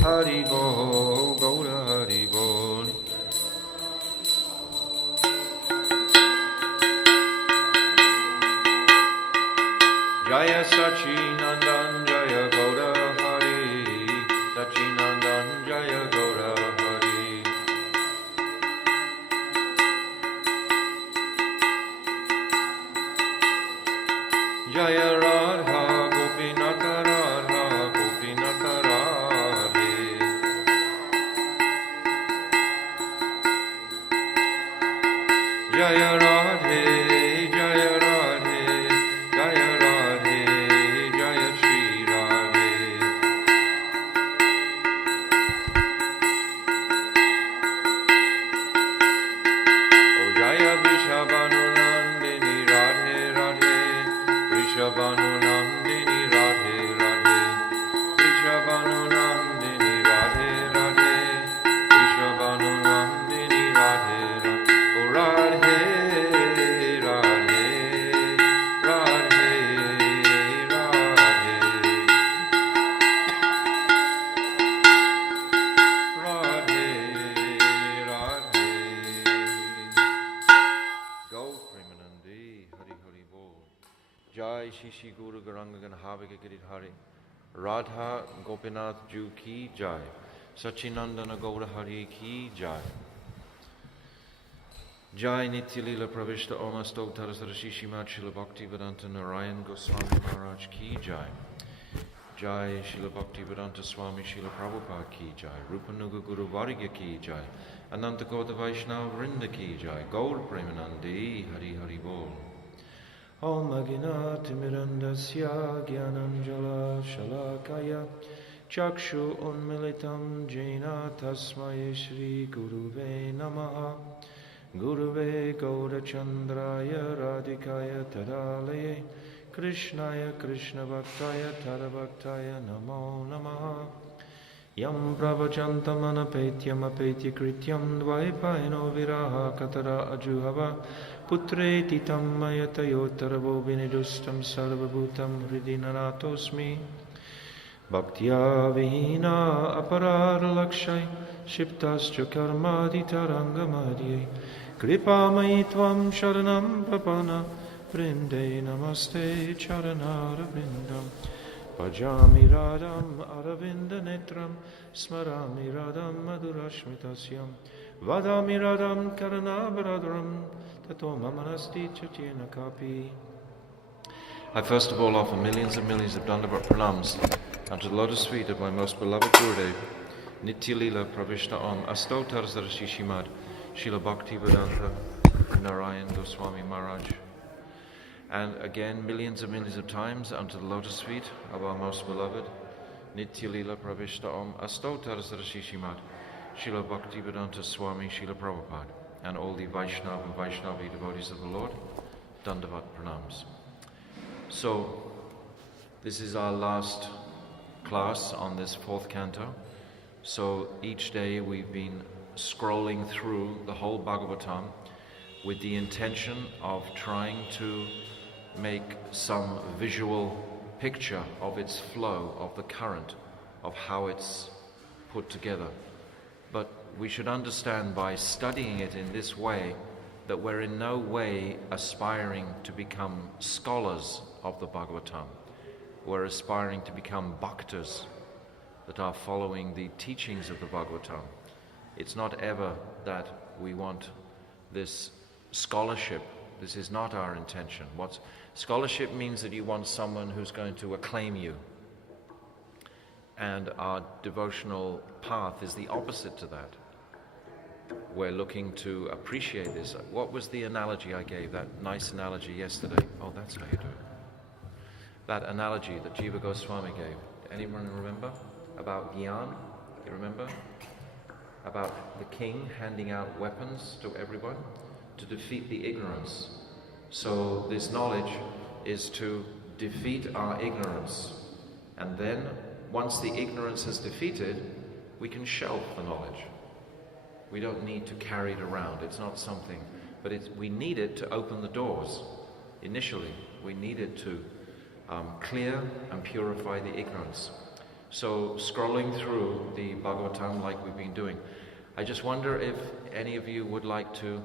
Haribo, Gaura Haribo. Jaya Sachinandan Jaya Gaura Hari, Sachinandan Jaya Gaura Hari. Jaya Radha Gopinatha Radha Gopinatha Radhe. Jaya Radhe, Jaya Radhe, Jaya Radhe, Jaya Shri Radhe. O Jaya Vrishabhanu Nandini Radhe Radhe, Vrishabhanu Nandini Radhe Radhe, Vrishabhanu Nandini Radhe Radhe, Vrishabhanu Nandini Radhe Radhe. O Radhe, Radhe, Radhe, Radhe, Radhe, Radhe. Go Premanandi, Hari Hari Bol. Jai Shishi Guru Garanga Ganhavika Girit Hari. Radha Gopinath Ju Ki Jai. Sachinandana Gaura Hari Ki Jai. Jai Nitya Lila Pravishta Oma Stoktaras Rashishi Mat Shila Bhakti Vedanta Narayan Goswami Maharaj Ki Jai. Jai Shila Bhakti Vedanta Swami Shila Prabhupada Ki Jai. Rupanuga Guru Varga Ki Jai. Ananta Koda Vaishnava Vrinda Ki Jai. Gaur Premanandi Hari Hari Bol. Om Agina Timirandasya Gyananjala Shalakaya Chakshu Unmilitam Jaina Tasmai Shri Guruve Namaha. Guruve Gaurachandraya Radhikaya Tadalaye Krishnaya Krishna Bhaktaya Tadabhaktaya Namo Namaha. Yam Pravachantam Anapetyam Apetya Krityam Dvaipayano Viraha Katara Ajuhava Putreti Tam Mayatayotaravo Vinidustam Sarvabhutam Hridinanatosmi Bhaktya Vihina Aparara Lakshay Shiptascha Karmadi Tarangamadye Kripamai Tvam Sharanam Papana Vrinde Namaste Charanara Vrindam Bhajami Radham Aravinda Netram Smarami Radham Madhurashmitasyam Vadami Radham Karanabharadram Tato Mamanasti Chatyena Kapi. I first of all offer millions and millions of Dandavat pranams unto the lotus feet of my most beloved Gurudev, Nitya Lila Pravishta Om Astotar Zarashishimad Srila Bhakti Vedanta Narayan Goswami Maharaj. And again, millions and millions of times unto the lotus feet of our most beloved Nitya Lila Pravishta Om Astotar Zarashishimad Srila Bhakti Vedanta Swami Srila Prabhupada, and all the Vaishnava and Vaishnavi devotees of the Lord, Dandavat pranams. So, this is our last class on this fourth canto. So each day we've been scrolling through the whole Bhagavatam with the intention of trying to make some visual picture of its flow, of the current, of how it's put together. But we should understand by studying it in this way that we're in no way aspiring to become scholars of the Bhagavatam. We're aspiring to become bhaktas that are following the teachings of the Bhagavatam. It's not ever that we want this scholarship. This is not our intention. Scholarship means that you want someone who's going to acclaim you. And our devotional path is the opposite to that. We're looking to appreciate this. What was the analogy I gave, that nice analogy yesterday? Oh, that's how you do it. That analogy that Jiva Goswami gave. Anyone remember? About Gyan? You remember? About the king handing out weapons to everyone to defeat the ignorance. So this knowledge is to defeat our ignorance. And then, once the ignorance is defeated, we can shelf the knowledge. We don't need to carry it around. It's not something, but we need it to open the doors. Initially, we need it to clear and purify the ignorance. So scrolling through the Bhagavatam like we've been doing, I just wonder if any of you would like to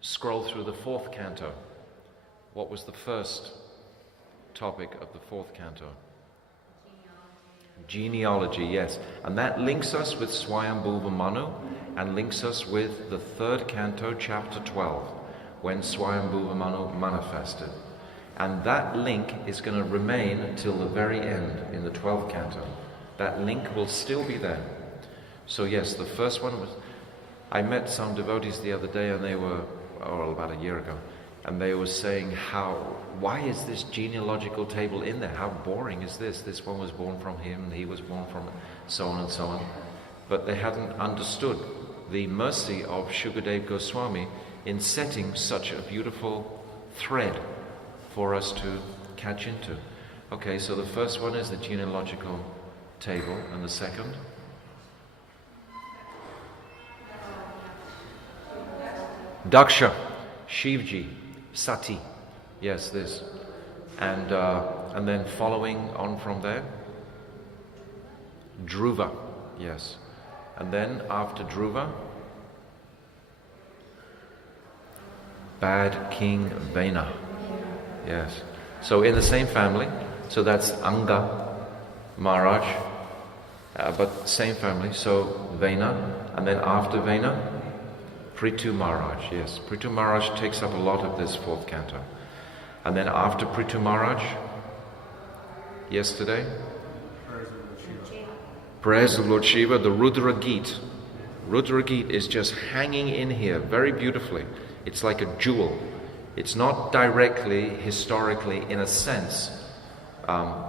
scroll through the 4th canto. What was the first topic of the 4th canto? Genealogy, yes. And that links us with Swayambhuva Manu and links us with the 3rd canto, chapter 12, when Swayambhuva Manu manifested. And that link is going to remain until the very end in the 12th canto. That link will still be there. So yes, the first one was, I met some devotees the other day and they were, about a year ago, and they were saying why is this genealogical table in there? How boring is this? This one was born from him, he was born from so on and so on. But they hadn't understood the mercy of Shukadev Goswami in setting such a beautiful thread for us to catch into. Okay, so the first one is the genealogical table, and the second? Daksha, Shivji, Sati. Yes, this. And then following on from there, Dhruva. Yes. And then after Dhruva, bad King Vena. Yes. So in the same family, so that's Anga Maharaj, but same family, so Vena, and then after Vena, Prithu Maharaj. Yes, Prithu Maharaj takes up a lot of this 4th canto. And then after Prithu Maharaj, yesterday, Prayers of Lord Shiva, the Rudra Geet. Rudra Geet is just hanging in here very beautifully. It's like a jewel. It's not directly, historically, in a sense,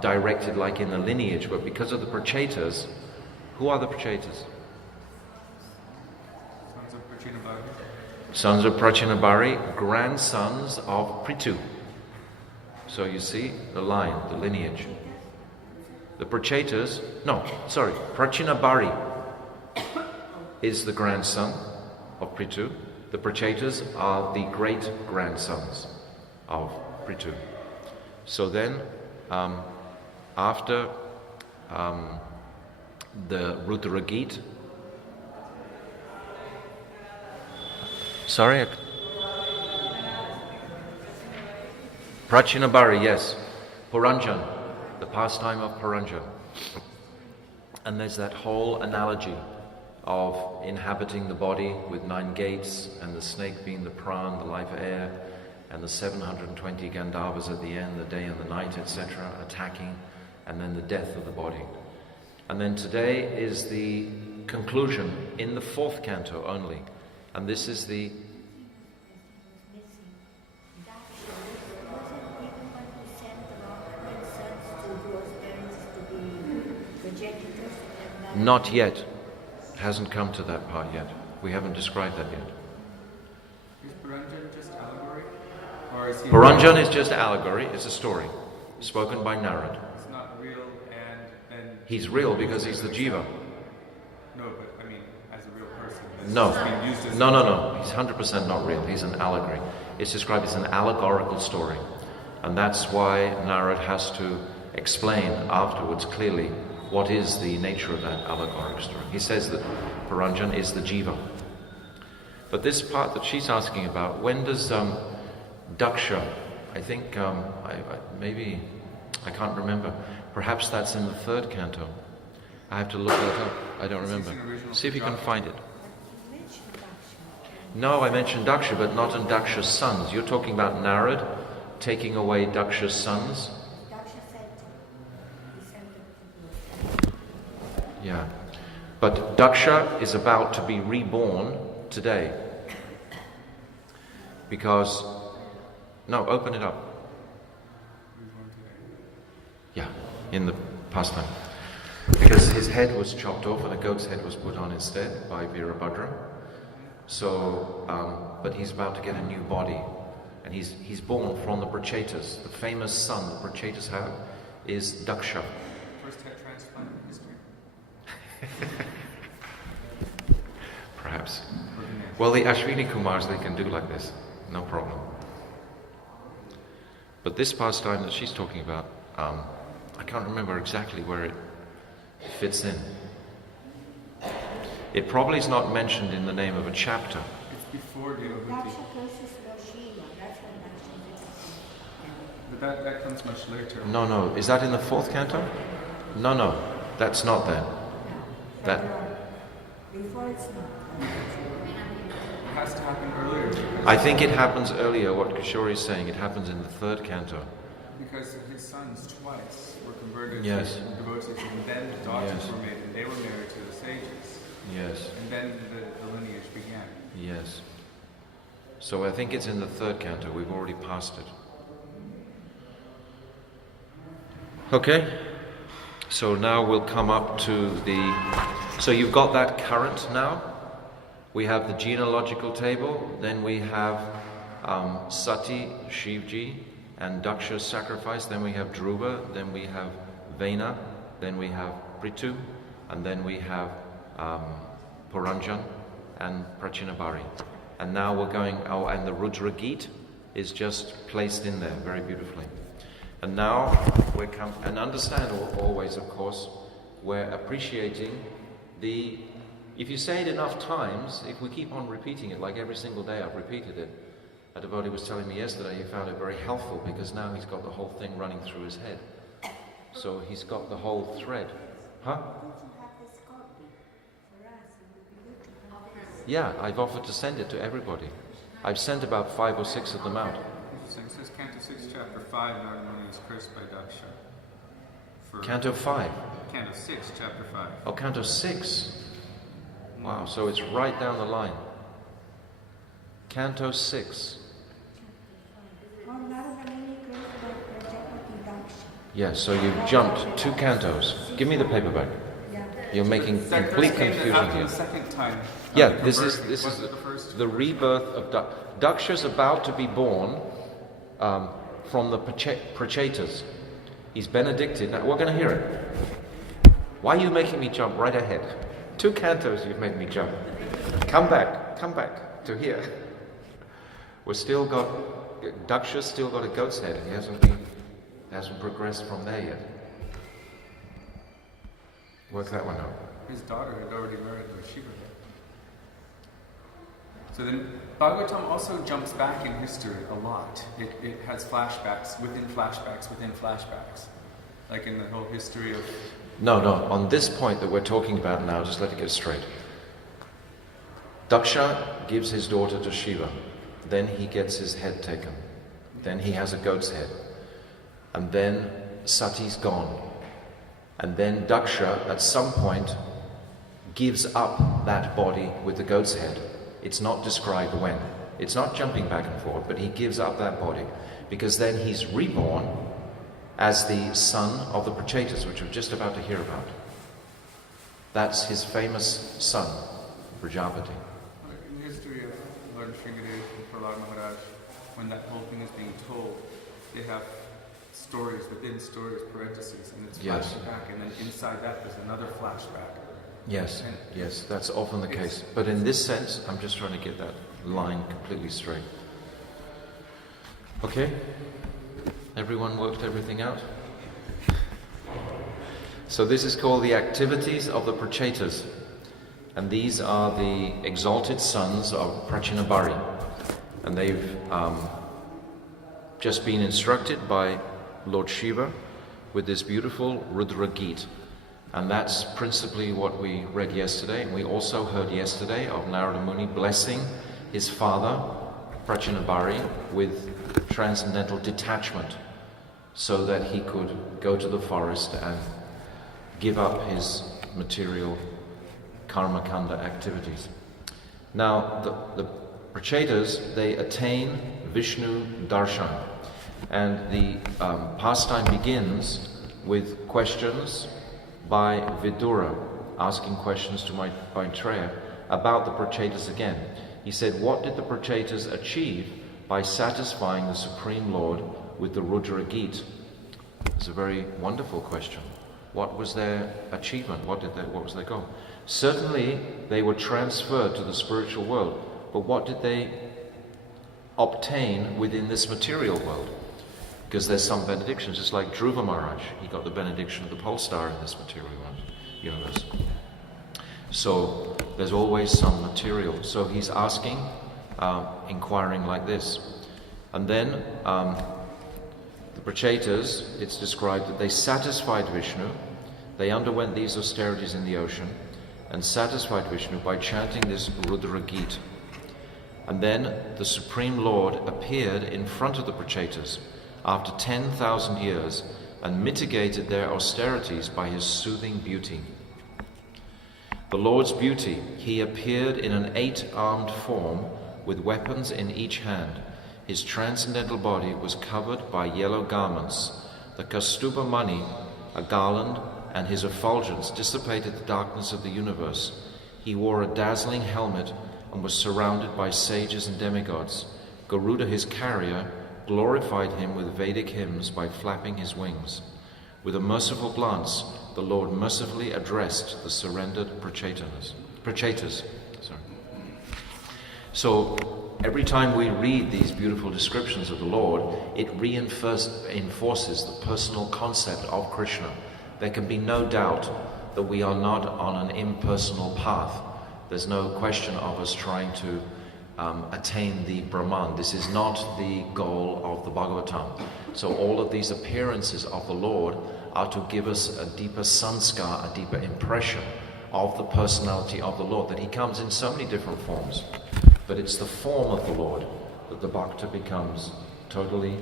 directed like in the lineage, but because of the Prachetas. Who are the Prachetas? Sons of Prachinabhari, grandsons of Prithu. So you see the line, the lineage. The Prachetas, Prachinabhari is the grandson of Prithu. The Prachetas are the great-grandsons of Prithu. So then, after the Rudra Geet, Prachinabhari, yes. Puranjana, the pastime of Puranjana. And there's that whole analogy of inhabiting the body with 9 gates, and the snake being the pran, the life air, and the 720 Gandharvas at the end, the day and the night, etc., attacking, and then the death of the body. And then today is the conclusion in the 4th canto only. And this is the... Not yet. Hasn't come to that part yet. We haven't described that yet. Is Puranjana just allegory? Or is he Puranjana is just allegory. It's a story spoken by Narad. It's not real, and then... He's real because he's the jiva. No, but I mean, as a real person. No. Being used as No. He's 100% not real. He's an allegory. It's described as an allegorical story. And that's why Narad has to explain afterwards clearly what is the nature of that allegorical story. He says that Puranjana is the jiva. But this part that she's asking about, when does Daksha, I think, maybe, I can't remember. Perhaps that's in the 3rd canto. I have to look that up. I don't remember. See if you can find it. No, I mentioned Daksha, but not in Daksha's sons. You're talking about Narad taking away Daksha's sons. Yeah. But Daksha is about to be reborn today. Because... No, open it up. Yeah, in the pastime. Because his head was chopped off and a goat's head was put on instead by Virabhadra. So, but he's about to get a new body. And he's born from the Prachetas. The famous son the Prachetas have is Daksha. First head transplant in history. Perhaps. Well, the Ashwini Kumars, they can do like this. No problem. But this pastime that she's talking about, I can't remember exactly where it fits in. It probably is not mentioned in the name of a chapter. It's before Devahuti. Daksha curses Lord Shiva. That's what Daksha is. But that comes much later. No. Is that in the 4th canto? No. That's not there. No. That- Before it's not. It has to happen earlier. I think it happens earlier, what Kishore is saying. It happens in the 3rd canto. Because his sons twice were converted Yes. to devotees, and then the daughters Yes. were made, and they were married to the sages. Yes. And then the lineage began. Yes. So I think it's in the 3rd canto. We've already passed it. Okay. So now we'll come up to the... So you've got that current now. We have the genealogical table. Then we have Sati, Shivji, and Daksha's sacrifice. Then we have Dhruva. Then we have Vena. Then we have Prithu. And then we have Puranjana and Prachinabari. And now we're going... Oh, and the Rudra Geet is just placed in there very beautifully. And now we're and understand always, of course, we're appreciating the... If you say it enough times, if we keep on repeating it, like every single day I've repeated it, a devotee was telling me yesterday he found it very helpful because now he's got the whole thing running through his head. So he's got the whole thread. Huh? Would you have this copy for us? It would be good to have this. Yeah, I've offered to send it to everybody. I've sent about 5 or 6 of them out. So it says Canto 6, Chapter 5, Narayana is cursed by Daksha. For Canto 5. Canto 6, Chapter 5. Oh, Canto 6. Wow, so it's right down the line. Canto 6. Oh, Narayana cursed by Prajapati Daksha. Yes, so you've jumped 2 cantos. Give me the paperback. Yeah. You're making That complete curse came confusion after here. the second time. Yeah, of this conversion. is Wasn't it the first? the rebirth of Daksha's about to be born from the Prachetas. He's benedicted. Now we're going to hear it. Why are you making me jump right ahead? 2 cantos you've made me jump. Come back to here. We're still got Daksha's still got a goat's head. He hasn't progressed from there yet. Work that one out. His daughter had already married Lord Shiva. So then Bhagavatam also jumps back in history a lot. It has flashbacks within flashbacks within flashbacks. Like in the whole history of... No, on this point that we're talking about now, just let it get straight. Daksha gives his daughter to Shiva. Then he gets his head taken. Then he has a goat's head. And then Sati's gone. And then Daksha, at some point, gives up that body with the goat's head. It's not described when. It's not jumping back and forth, but he gives up that body. Because then he's reborn as the son of the Prachetas, which we're just about to hear about. That's his famous son, Prajapati. In the history of Lord Sringadev and Prahlad Maharaj, when that whole thing is being told, they have stories within stories, parentheses, and it's Yes. flashing back, and then inside that there's another flashback. Yes, that's often the case. But in this sense, I'm just trying to get that line completely straight. Okay? Everyone worked everything out? So this is called the activities of the Prachetas. And these are the exalted sons of Prachinabari. And they've just been instructed by Lord Shiva with this beautiful Rudra Geet. And that's principally what we read yesterday. And we also heard yesterday of Narada Muni blessing his father, Prachinabari, with transcendental detachment so that he could go to the forest and give up his material karma kanda activities. Now, the Prachetas, they attain Vishnu Darshan. And the pastime begins with questions by Vidura, asking questions to Maitreya about the Prachetas again. He said, what did the Prachetas achieve by satisfying the Supreme Lord with the Rudra Geet? It's a very wonderful question. What was their achievement? What was their goal? Certainly, they were transferred to the spiritual world, but what did they obtain within this material world? Because there's some benedictions, just like Dhruva Maharaj, he got the benediction of the pole star in this material universe. So there's always some material. So he's asking, inquiring like this. And then the Prachetas, it's described that they satisfied Vishnu, they underwent these austerities in the ocean, and satisfied Vishnu by chanting this Rudra Gita. And then the Supreme Lord appeared in front of the Prachetas after 10,000 years and mitigated their austerities by his soothing beauty. The Lord's beauty, he appeared in an 8-armed form with weapons in each hand. His transcendental body was covered by yellow garments. The Kaustubha Mani, a garland, and his effulgence dissipated the darkness of the universe. He wore a dazzling helmet and was surrounded by sages and demigods. Garuda, his carrier, glorified him with Vedic hymns by flapping his wings. With a merciful glance, the Lord mercifully addressed the surrendered Prachetas. So every time we read these beautiful descriptions of the Lord, it reinforces the personal concept of Krishna. There can be no doubt that we are not on an impersonal path. There's no question of us trying to attain the Brahman. This is not the goal of the Bhagavatam. So all of these appearances of the Lord are to give us a deeper sanskar, a deeper impression of the personality of the Lord, that he comes in so many different forms. But it's the form of the Lord that the bhakta becomes totally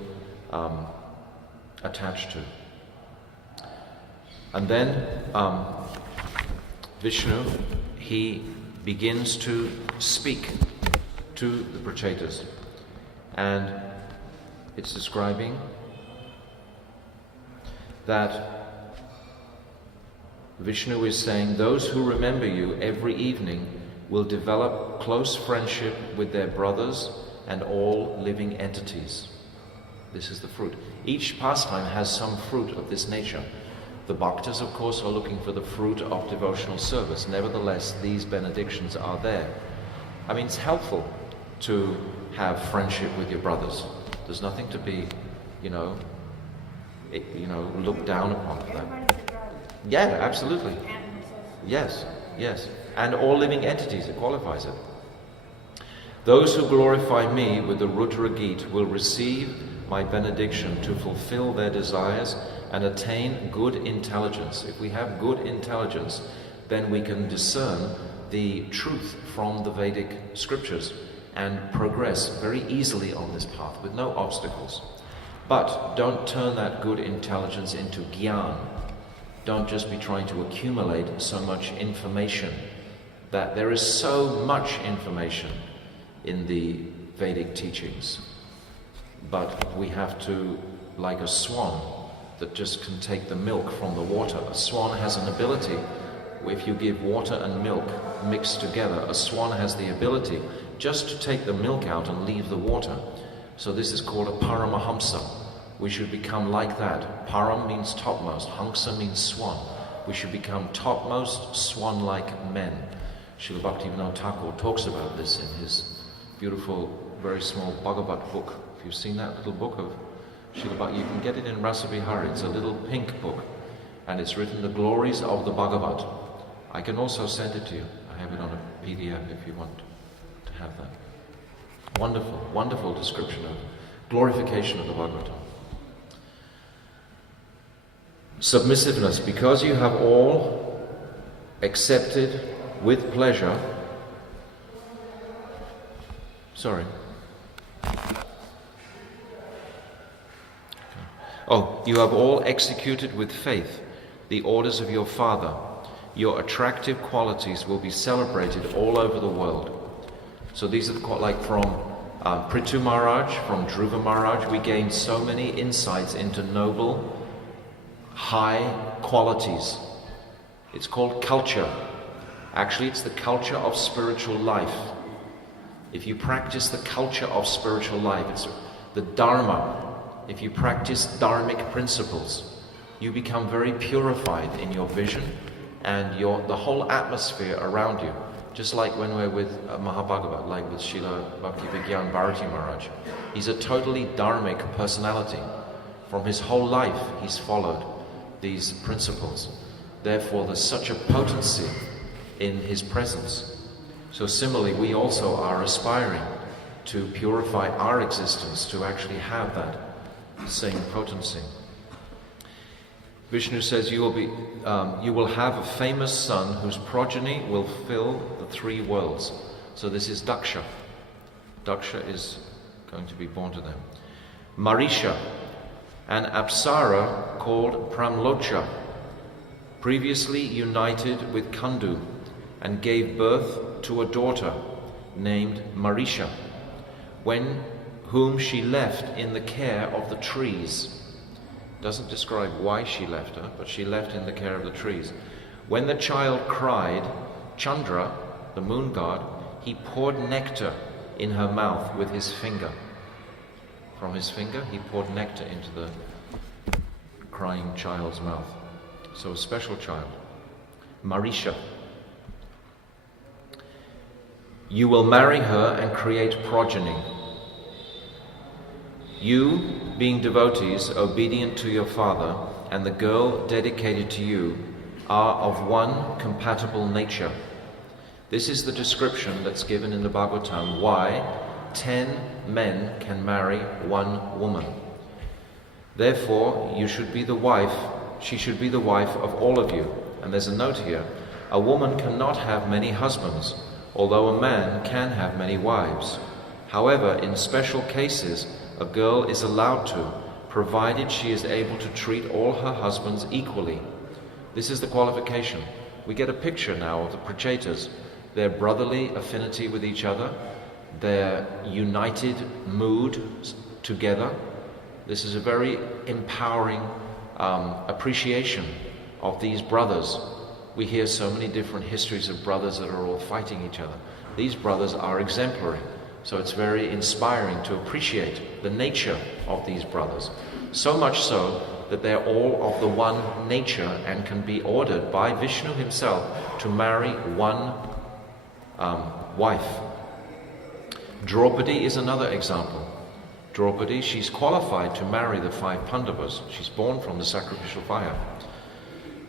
attached to. And then Vishnu, he begins to speak to the Prachetas. And it's describing that Vishnu is saying, those who remember you every evening will develop close friendship with their brothers and all living entities. This is the fruit. Each pastime has some fruit of this nature. The bhaktas, of course, are looking for the fruit of devotional service. Nevertheless, these benedictions are there. I mean, it's helpful to have friendship with your brothers. There's nothing to be, looked down upon for that. Everybody's a brother. Yeah, absolutely. Animals also. Yes. And all living entities, it qualifies it. Those who glorify me with the Rudra Gita will receive my benediction to fulfill their desires and attain good intelligence. If we have good intelligence, then we can discern the truth from the Vedic scriptures and progress very easily on this path with no obstacles. But don't turn that good intelligence into gyan. Don't just be trying to accumulate so much information. That there is so much information in the Vedic teachings, but we have to, like a swan that just can take the milk from the water. A swan has an ability, if you give water and milk mixed together, a swan has the ability just to take the milk out and leave the water. So this is called a paramahamsa. We should become like that. Param means topmost, hamsa means swan. We should become topmost, swan-like men. Srila Bhaktivinoda Thakur talks about this in his beautiful, very small Bhagavat book. If you've seen that little book of Srila Bhakti, you can get it in Rasabihari. It's a little pink book, and it's written the glories of the Bhagavat. I can also send it to you. I have it on a PDF if you want to have that. Wonderful, wonderful description of glorification of the Bhagavatam. Submissiveness, because you have all accepted with pleasure. Sorry. Oh, you have all executed with faith the orders of your Father. Your attractive qualities will be celebrated all over the world. So these are like from Prithu Maharaj, from Dhruva Maharaj, we gained so many insights into noble, high qualities. It's called culture. Actually, it's the culture of spiritual life. If you practice the culture of spiritual life, it's the Dharma. If you practice dharmic principles, you become very purified in your vision and the whole atmosphere around you. Just like when we're with Mahabhagavat, like with Srila Bhakti Vigyan Bharati Maharaj. He's a totally dharmic personality. From his whole life, he's followed these principles. Therefore, there's such a potency in his presence. So similarly, we also are aspiring to purify our existence, to actually have that same potency. Vishnu says, you will have a famous son whose progeny will fill the 3 worlds. So this is Daksha. Daksha is going to be born to them. Marisha, an Apsara called Pramlocha, previously united with Kandu and gave birth to a daughter named Marisha, whom she left in the care of the trees. Doesn't describe why she left her, but she left in the care of the trees. When the child cried, Chandra, the moon god, he poured nectar in her mouth with his finger. From his finger, he poured nectar into the crying child's mouth. So a special child. Marisha. You will marry her and create progeny. You, being devotees, obedient to your father, and the girl dedicated to you, are of one compatible nature. This is the description that's given in the Bhagavatam, why 10 men can marry 1 woman. Therefore, she should be the wife of all of you. And there's a note here, a woman cannot have many husbands, although a man can have many wives. However, in special cases, a girl is allowed to, provided she is able to treat all her husbands equally. This is the qualification. We get a picture now of the Prachetas, their brotherly affinity with each other, their united mood together. This is a very empowering appreciation of these brothers. We hear so many different histories of brothers that are all fighting each other. These brothers are exemplary. So it's very inspiring to appreciate the nature of these brothers. So much so that they're all of the one nature and can be ordered by Vishnu himself to marry 1 wife. Draupadi is another example. Draupadi, she's qualified to marry the 5 Pandavas. She's born from the sacrificial fire.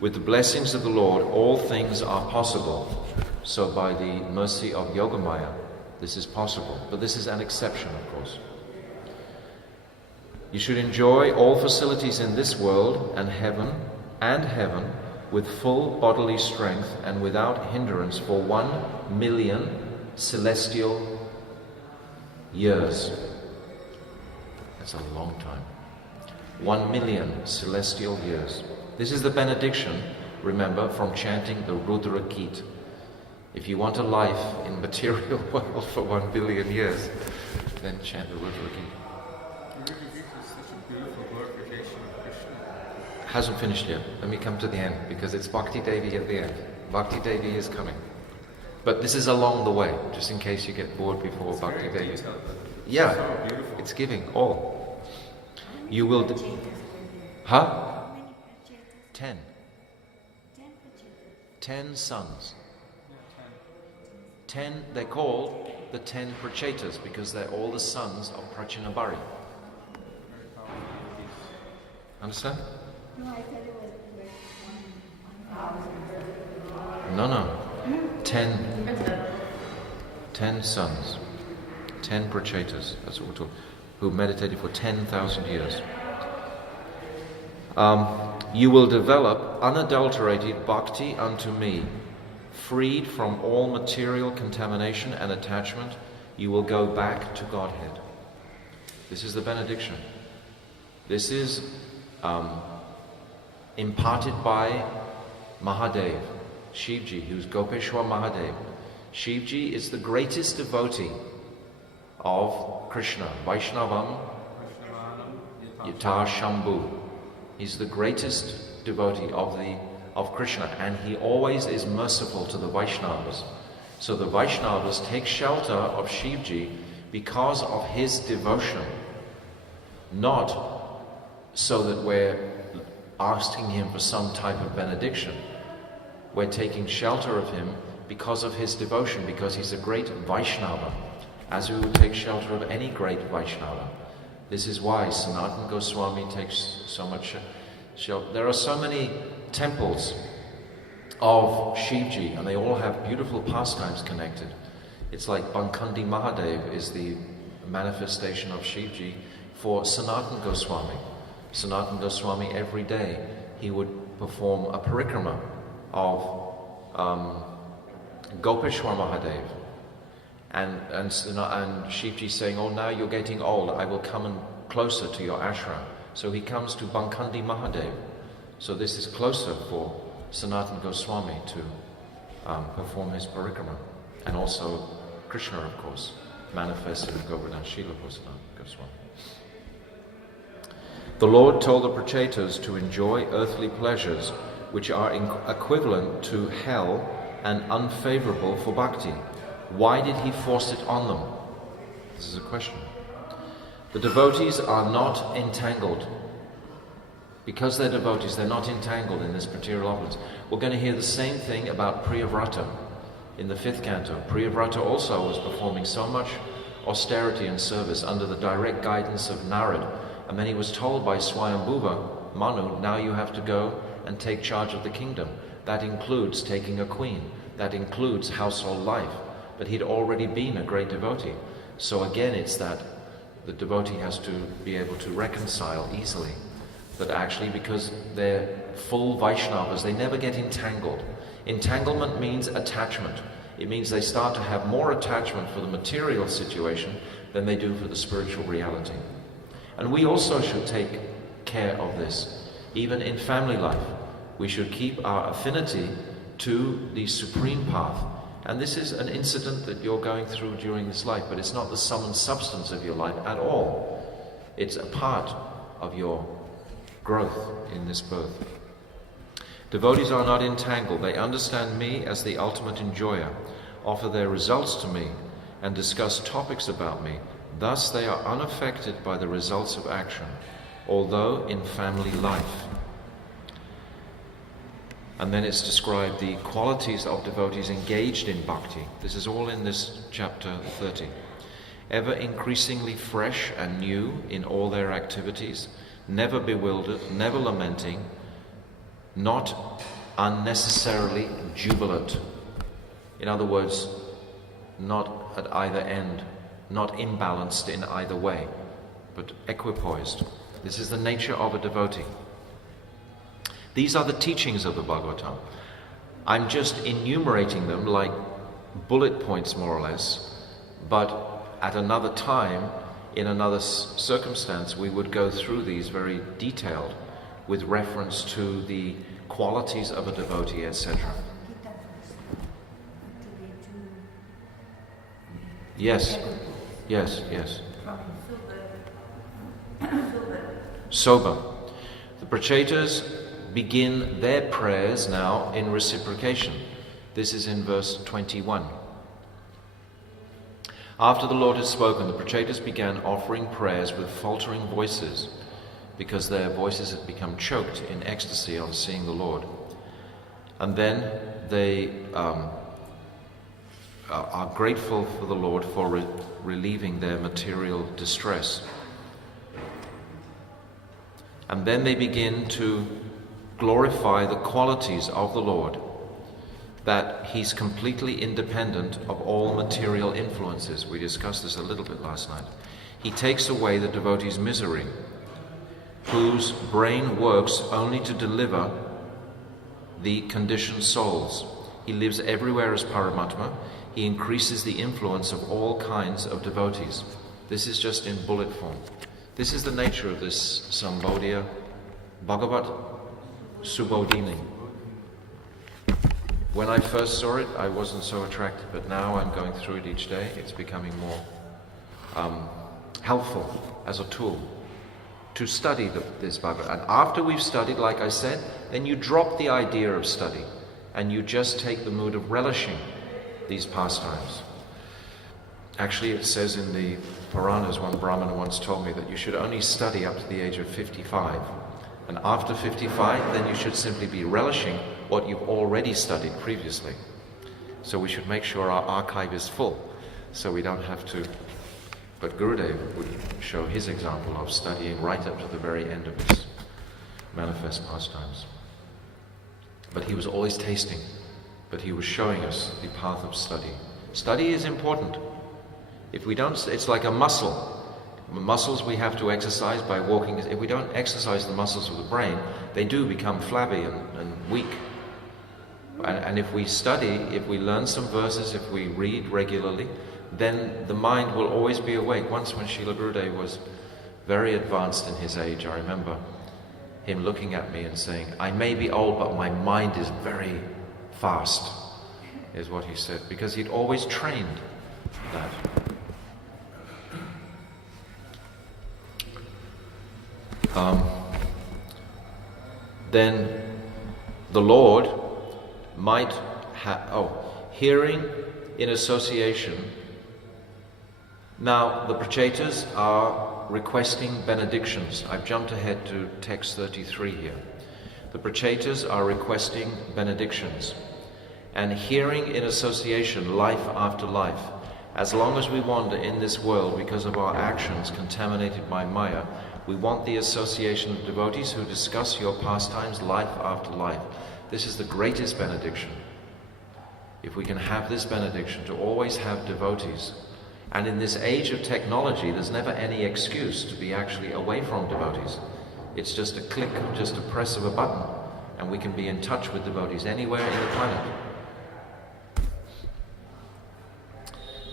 With the blessings of the Lord, all things are possible. So by the mercy of Yogamaya, this is possible, but this is an exception, of course. You should enjoy all facilities in this world and heaven with full bodily strength and without hindrance for 1,000,000 celestial years. That's a long time. 1,000,000 celestial years. This is the benediction, remember, from chanting the Rudra Geet. If you want a life in material world for 1,000,000,000 years, then chant the Rudra Geet. The Rudra Geet is such a beautiful glorification of Krishna. Hasn't finished yet. Let me come to the end, because it's Bhakti Devi at the end. Bhakti Devi is coming. But this is along the way, just in case you get bored before It's Bhakti very Devi. detailed, but Yeah, so beautiful. it's giving all. You will... Prachetas were there? Huh? How many Prachetas? 10. 10 Prachetas. 10 sons. Yeah, 10, they're called the 10 Prachetas because they're all the sons of Prachinabhari. very powerful devotees. Understand? No, I thought it was 1,000. No. 10 sons. 10 Prachetas. That's what we're talking. Who meditated for 10,000 years. You will develop unadulterated bhakti unto me. Freed from all material contamination and attachment, you will go back to Godhead. This is the benediction. This is imparted by Mahadev, Shivji, who's Gopeshwar Mahadev. Shivji is the greatest devotee of Krishna, Vaishnavam Yata Shambhu. He's the greatest devotee of Krishna, and he always is merciful to the Vaishnavas. So the Vaishnavas take shelter of Shivji because of his devotion, not so that we're asking him for some type of benediction. We're taking shelter of him because of his devotion, because he's a great Vaishnava, as we would take shelter of any great Vaishnava. This is why Sanatana Goswami takes so much shelter. There are so many temples of Shivji, and they all have beautiful pastimes connected. It's like Bankandi Mahadev is the manifestation of Shivji for Sanatana Goswami. Sanatana Goswami, every day, he would perform a parikrama of Gopeshwar Mahadev. And Shivji saying, oh, now you're getting old, I will come closer to your ashram. So he comes to Bankandi Mahadev. So this is closer for Sanatana Goswami to perform his parikrama. And also Krishna, of course, manifested in Govardhan Shila for Sanatana Goswami. The Lord told the Prachetas to enjoy earthly pleasures which are equivalent to hell and unfavorable for bhakti. Why did he force it on them? This is a question. The devotees are not entangled. Because they're devotees, they're not entangled in this material opulence. We're going to hear the same thing about Priyavrata in the 5th canto. Priyavrata also was performing so much austerity and service under the direct guidance of Narad. And then he was told by Swayambhuva, Manu, now you have to go and take charge of the kingdom. That includes taking a queen. That includes household life. But he'd already been a great devotee. So again, it's that the devotee has to be able to reconcile easily. But actually, because they're full Vaishnavas, they never get entangled. Entanglement means attachment. It means they start to have more attachment for the material situation than they do for the spiritual reality. And we also should take care of this. Even in family life, we should keep our affinity to the supreme path. And this is an incident that you're going through during this life, but it's not the sum and substance of your life at all. It's a part of your growth in this birth. Devotees are not entangled. They understand me as the ultimate enjoyer, offer their results to me, and discuss topics about me. Thus they are unaffected by the results of action, although in family life. And then it's described the qualities of devotees engaged in bhakti. This is all in this chapter 30. Ever increasingly fresh and new in all their activities, never bewildered, never lamenting, not unnecessarily jubilant. In other words, not at either end, not imbalanced in either way, but equipoised. This is the nature of a devotee. These are the teachings of the Bhagavatam. I'm just enumerating them like bullet points, more or less, but at another time, in another circumstance, we would go through these very detailed with reference to the qualities of a devotee, etc. Yes, yes, yes. Sober. The Prachetas begin their prayers now in reciprocation. This is in verse 21. After the Lord had spoken, the Prachetas began offering prayers with faltering voices, because their voices had become choked in ecstasy on seeing the Lord. And then they are grateful for the Lord for relieving their material distress. And then they begin to glorify the qualities of the Lord, that He's completely independent of all material influences. We discussed this a little bit last night. He takes away the devotee's misery, whose brain works only to deliver the conditioned souls. He lives everywhere as Paramatma. He increases the influence of all kinds of devotees. This is just in bullet form. This is the nature of this Sambodhya Bhagavat Subodhini. When I first saw it, I wasn't so attracted, but now I'm going through it each day. It's becoming more helpful as a tool to study this Bhagavat. And after we've studied, like I said, then you drop the idea of study and you just take the mood of relishing these pastimes. Actually, it says in the Puranas, one Brahmana once told me that you should only study up to the age of 55. And after 55, then you should simply be relishing what you've already studied previously. So we should make sure our archive is full, so we don't have to But Gurudev would show his example of studying right up to the very end of his manifest pastimes. But he was always tasting, but he was showing us the path of study. Study is important. If we don't, it's like a muscle. Muscles we have to exercise by walking. If we don't exercise the muscles of the brain, they do become flabby and weak. And if we study, if we learn some verses, if we read regularly, then the mind will always be awake. Once when Srila Gurudev was very advanced in his age, I remember him looking at me and saying, "I may be old, but my mind is very fast," is what he said, because he'd always trained that. Then the Lord might have, hearing in association. Now the Prachetas are requesting benedictions. I've jumped ahead to text 33 here. The Prachetas are requesting benedictions. And hearing in association, life after life. As long as we wander in this world because of our actions contaminated by Maya, we want the association of devotees who discuss your pastimes life after life. This is the greatest benediction. If we can have this benediction, to always have devotees. And in this age of technology, there's never any excuse to be actually away from devotees. It's just a click, just a press of a button, and we can be in touch with devotees anywhere in the planet.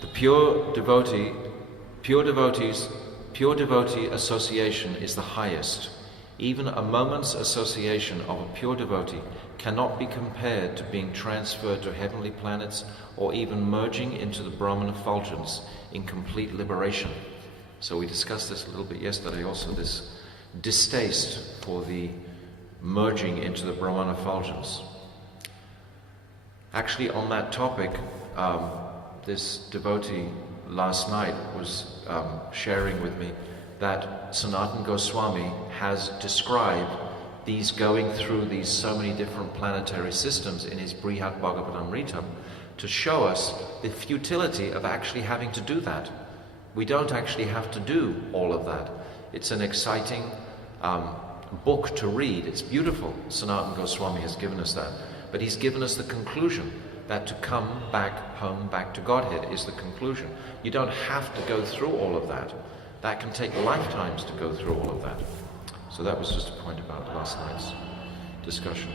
The pure devotee association is the highest. Even a moment's association of a pure devotee cannot be compared to being transferred to heavenly planets or even merging into the Brahman effulgence in complete liberation. So we discussed this a little bit yesterday also, this distaste for the merging into the Brahman effulgence. Actually, on that topic, this devotee last night was sharing with me that Sanatana Goswami has described these going through these so many different planetary systems in his Brihat Bhagavatamritam to show us the futility of actually having to do that. We don't actually have to do all of that. It's an exciting book to read. It's beautiful. Sanatana Goswami has given us that. But he's given us the conclusion that to come back home, back to Godhead is the conclusion. You don't have to go through all of that. That can take lifetimes to go through all of that. So that was just a point about last night's discussion.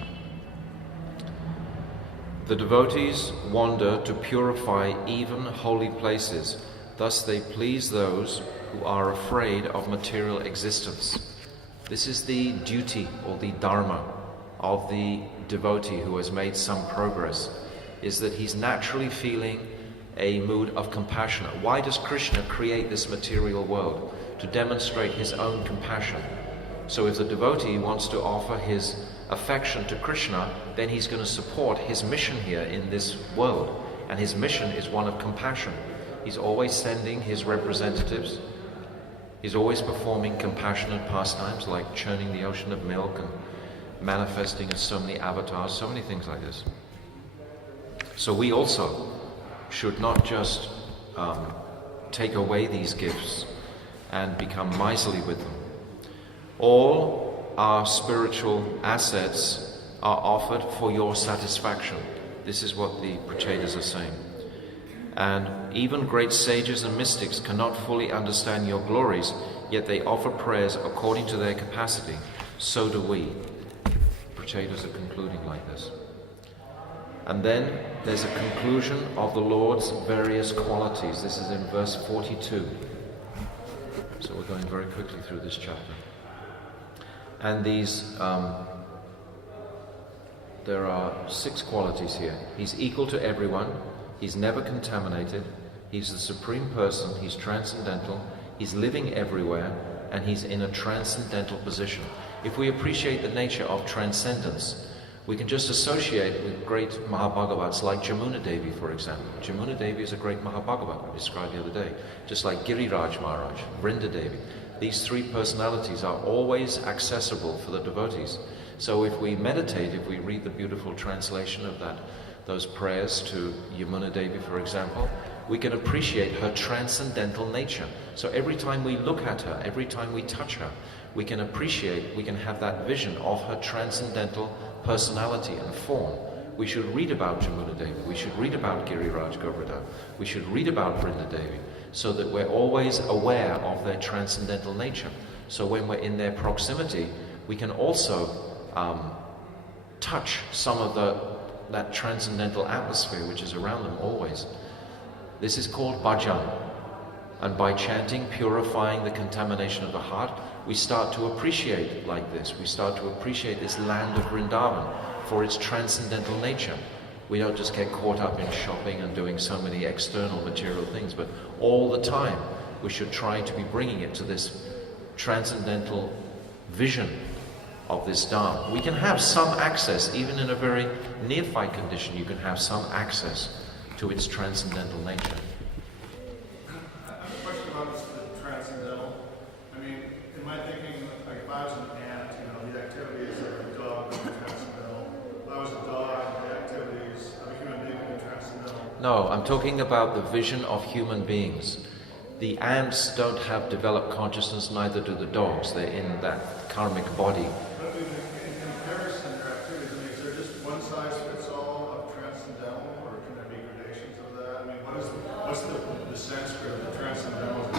The devotees wander to purify even holy places. Thus they please those who are afraid of material existence. This is the duty or the dharma of the devotee who has made some progress, is that he's naturally feeling a mood of compassion. Why does Krishna create this material world? To demonstrate his own compassion. So if the devotee wants to offer his affection to Krishna, then he's going to support his mission here in this world. And his mission is one of compassion. He's always sending his representatives. He's always performing compassionate pastimes like churning the ocean of milk and manifesting as so many avatars, so many things like this. So we also should not just take away these gifts and become miserly with them. All our spiritual assets are offered for your satisfaction. This is what the Prachetas are saying. And even great sages and mystics cannot fully understand your glories, yet they offer prayers according to their capacity. So do we. The Prachetas are concluding like this. And then there's a conclusion of the Lord's various qualities. This is in verse 42. So we're going very quickly through this chapter. And these, there are 6 qualities here. He's equal to everyone. He's never contaminated. He's the supreme person. He's transcendental. He's living everywhere. And he's in a transcendental position. If we appreciate the nature of transcendence, we can just associate with great Mahabhagavats like Jamuna Devi, for example. Jamuna Devi is a great Mahabhagavat, we described the other day. Just like Giriraj Maharaj, Vrinda Devi. These 3 personalities are always accessible for the devotees. So if we meditate, if we read the beautiful translation of those prayers to Yamuna Devi, for example, we can appreciate her transcendental nature. So every time we look at her, every time we touch her, we can appreciate, we can have that vision of her transcendental personality and form. We should read about Jamuna Devi, we should read about Giriraj Govardhan, we should read about Vrinda Devi, so that we're always aware of their transcendental nature. So when we're in their proximity, we can also touch some of that transcendental atmosphere which is around them always. This is called bhajan. And by chanting, purifying the contamination of the heart, we start to appreciate like this. We start to appreciate this land of Vrindavan for its transcendental nature. We don't just get caught up in shopping and doing so many external material things, but all the time we should try to be bringing it to this transcendental vision of this Dham. We can have some access, even in a very neophyte condition, you can have some access to its transcendental nature. I have a question about the transcendental. I mean, in my thinking, like if I was an ant, the activities of a dog would be transcendental. If I was a dog, the activities of a human being would be transcendental. No, I'm talking about the vision of human beings. The ants don't have developed consciousness, neither do the dogs. They're in that karmic body. But in comparison, their activities, is there just one size fits all of transcendental, or can there be gradations of that? I mean, what's the Sanskrit of the transcendental?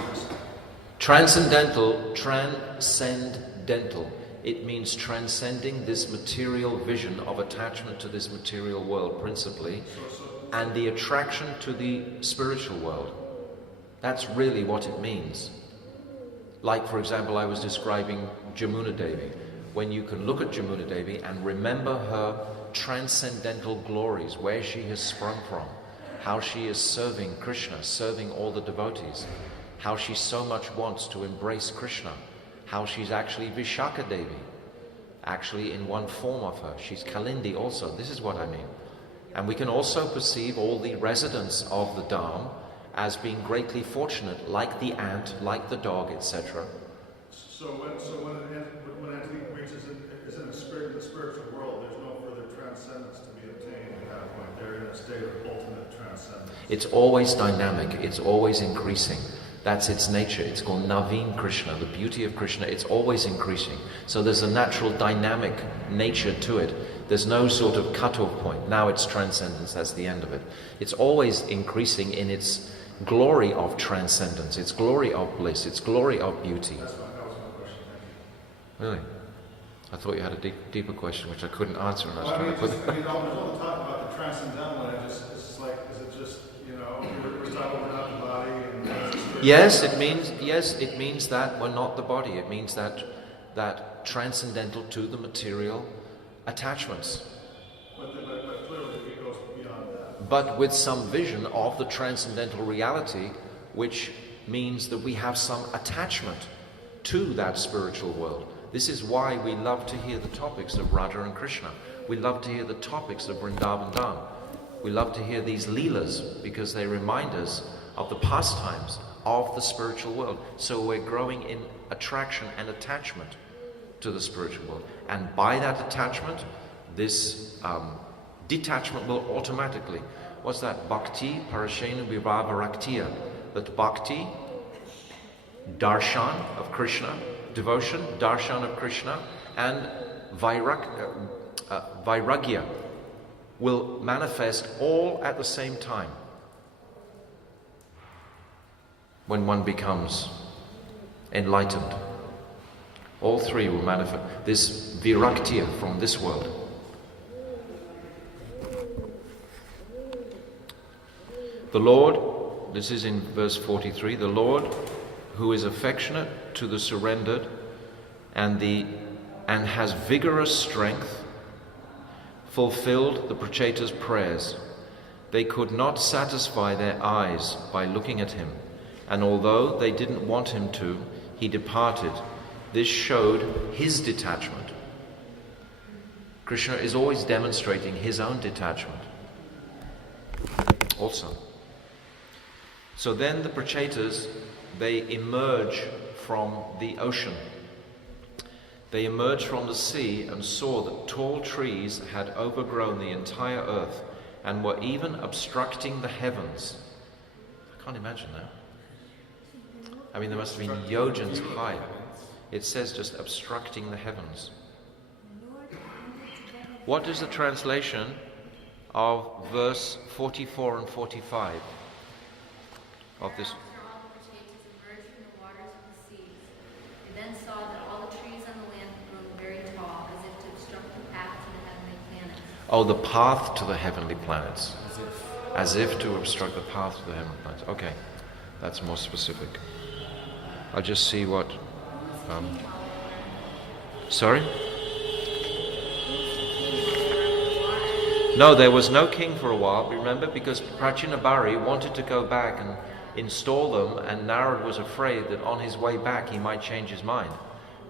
Transcendental. It means transcending this material vision of attachment to this material world principally, and the attraction to the spiritual world. That's really what it means. Like, for example, I was describing Jamuna Devi. When you can look at Jamuna Devi and remember her transcendental glories, where she has sprung from, how she is serving Krishna, serving all the devotees, how she so much wants to embrace Krishna, how she's actually Vishaka Devi, actually in one form of her. She's Kalindi also. This is what I mean. And we can also perceive all the residents of the Dham as being greatly fortunate, like the ant, like the dog, etc. So when an entity is in the spiritual world, there's no further transcendence to be obtained at that point. They're in a state of ultimate transcendence. It's always dynamic, it's always increasing. That's its nature. It's called Naveen Krishna, the beauty of Krishna. It's always increasing. So there's a natural dynamic nature to it. There's no sort of cut-off point. Now it's transcendence, that's the end of it. It's always increasing in its glory of transcendence, its glory of bliss, its glory of beauty. That was my question. Thank you. Really? I thought you had a deeper question which I couldn't answer. And I was Well, trying to put there's all the talk about the transcendental, and it's just like, is it just, we're talking about the body and Yes, it means that we're not the body. It means that transcendental to the material attachments. But clearly it goes beyond that. But with some vision of the transcendental reality, which means that we have some attachment to that spiritual world. This is why we love to hear the topics of Radha and Krishna. We love to hear the topics of Vrindavan Dham. We love to hear these leelas because they remind us of the pastimes of the spiritual world. So we're growing in attraction and attachment to the spiritual world. And by that attachment, this detachment will automatically, what's that? Bhakti, Parashenu, Vivavaraktiya. That bhakti, darshan of Krishna, devotion, darshan of Krishna, and vairagya will manifest all at the same time when one becomes enlightened. All three will manifest this viraktiya from this world. The Lord, this is in verse 43, the Lord who is affectionate to the surrendered and has vigorous strength, fulfilled the Pracheta's prayers. They could not satisfy their eyes by looking at him, and although they didn't want him to, he departed. This showed his detachment. Krishna is always demonstrating his own detachment also. So then the Prachetas, they emerge from the ocean. They emerged from the sea and saw that tall trees had overgrown the entire earth and were even obstructing the heavens. Can't imagine that. I mean, there must have been yojans high. It says just obstructing the heavens. What is the translation of verse 44 and 45 of this? Then saw that all the trees on the land had grown very tall, as if to obstruct the path to the heavenly planets. Oh, the path to the heavenly planets. As if to obstruct the path to the heavenly planets. Okay, that's more specific. I'll just see what... sorry? No, there was no king for a while, remember, because Prachinabhari wanted to go back and install them, and Narad was afraid that on his way back he might change his mind,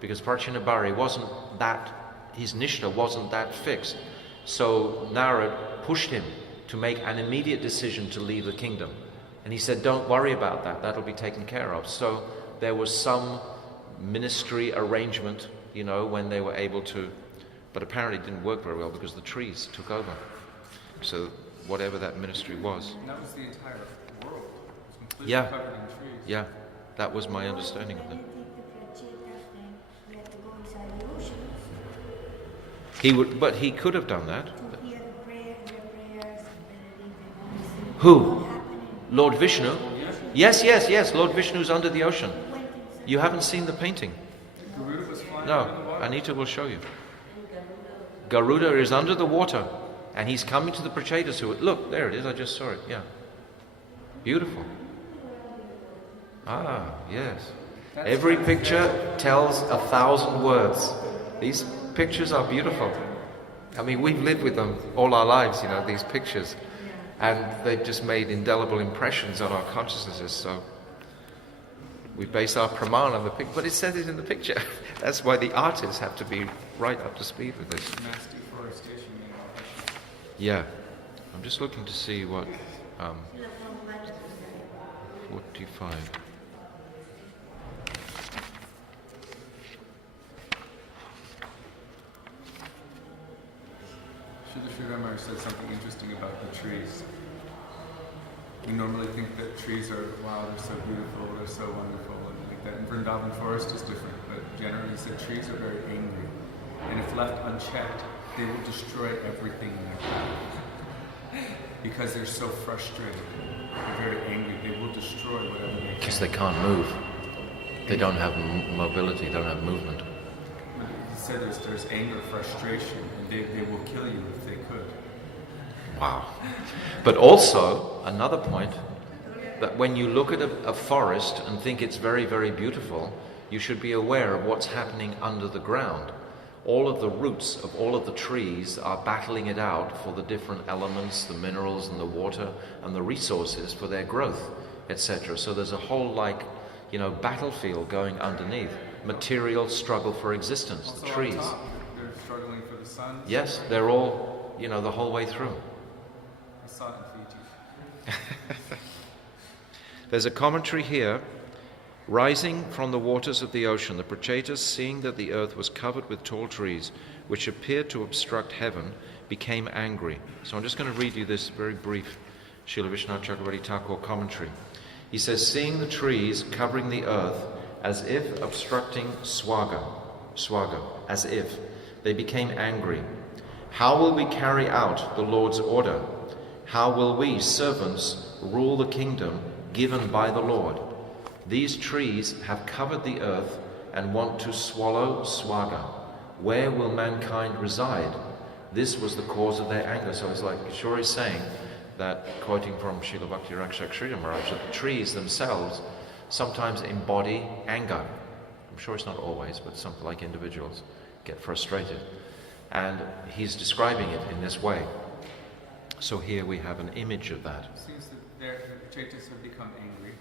because Prachinabhari wasn't that, his Nishtha wasn't that fixed. So Narad pushed him to make an immediate decision to leave the kingdom. And he said, don't worry about that, that'll be taken care of. So there was some ministry arrangement, when they were able to, but apparently it didn't work very well because the trees took over. So whatever that ministry was. And that was the entire world. It was completely Yeah. covered in trees. Yeah, that was my understanding of When that. they take the Prachetas, then we have to go inside the ocean But he could have done that. to hear the prayers and benedict and Who? all happening. Lord Vishnu? Yes, Lord Vishnu's under the ocean. Went inside. You haven't seen the painting? Garuda was flying No, over the water. Anita will show you. Garuda is under the water, and he's coming to the Prachetas who... Look, there it is, I just saw it, yeah. Beautiful. Ah, yes. Every picture tells 1,000 words. These pictures are beautiful. I mean, we've lived with them all our lives, these pictures. And they've just made indelible impressions on our consciousnesses, so... We base our praman on the picture, but it says it in the picture. That's why the artists have to be right up to speed with this. Mass deforestation. Yeah. I'm just looking to see what 45. Srila Sri Ramar said something interesting about the trees. We normally think that trees are, wow, they're so beautiful, they're so wonderful, and like that. And Vrindavan forest is different, but generally he said trees are very angry. And if left unchecked, they will destroy everything in their path. Because they're so frustrated, they're very angry, they will destroy whatever they Because can. they can't move. They don't have mobility, they don't have movement. He said there's anger, frustration, and they will kill you if they could. Wow. But also, another point, that when you look at a forest and think it's very, very beautiful, you should be aware of what's happening under the ground. All of the roots of all of the trees are battling it out for the different elements, the minerals and the water and the resources for their growth, etc. So there's a whole battlefield going underneath. Material struggle for existence, Also the trees. on top, they're struggling for the sun. Yes, they're all, the whole way through. I saw it in Fiji. There's a commentary here. Rising from the waters of the ocean, the Prachetas, seeing that the earth was covered with tall trees, which appeared to obstruct heaven, became angry. So I'm just going to read you this very brief Srila Vishwanath Chakravarti Thakur commentary. He says, seeing the trees covering the earth as if obstructing swaga, as if, they became angry. How will we carry out the Lord's order? How will we, servants, rule the kingdom given by the Lord? These trees have covered the earth and want to swallow swaga. Where will mankind reside? This was the cause of their anger. So it's like Kishore is saying that, quoting from Srila Bhakti Rakshak Sridhar Maharaj, that the trees themselves sometimes embody anger. I'm sure it's not always, but some, like individuals, get frustrated. And he's describing it in this way. So here we have an image of that. It seems that the Prachetas have become angry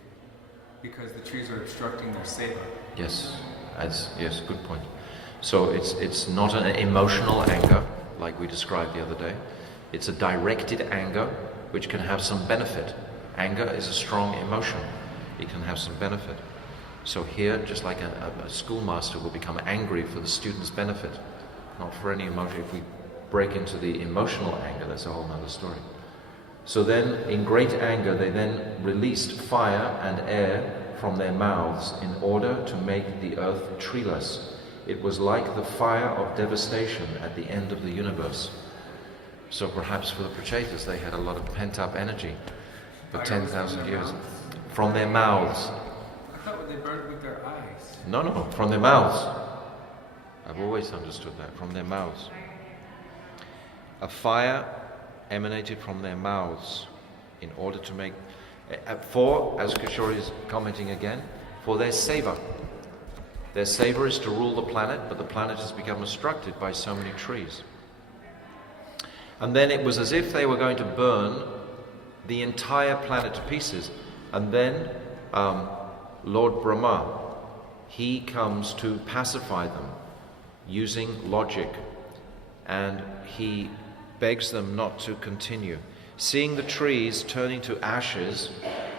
because the trees are obstructing their seva. Yes, yes, good point. So it's not an emotional anger like we described the other day. It's a directed anger which can have some benefit. Anger is a strong emotion. It can have some benefit. So here, just like a schoolmaster will become angry for the student's benefit, not for any emotion. If we break into the emotional anger, that's a whole other story. So then, in great anger, they then released fire and air from their mouths in order to make the earth treeless. It was like the fire of devastation at the end of the universe. So perhaps for the Prachetas, they had a lot of pent-up energy for 10,000 years. From their mouths. I thought they burned with their eyes. No, from their mouths. I've always understood that, from their mouths. A fire emanated from their mouths in order to make, for, as Kishori is commenting again, for their savor. Their savor is to rule the planet, but the planet has become obstructed by so many trees. And then it was as if they were going to burn the entire planet to pieces. And then Lord Brahma, he comes to pacify them using logic, and he begs them not to continue. Seeing the trees turning to ashes,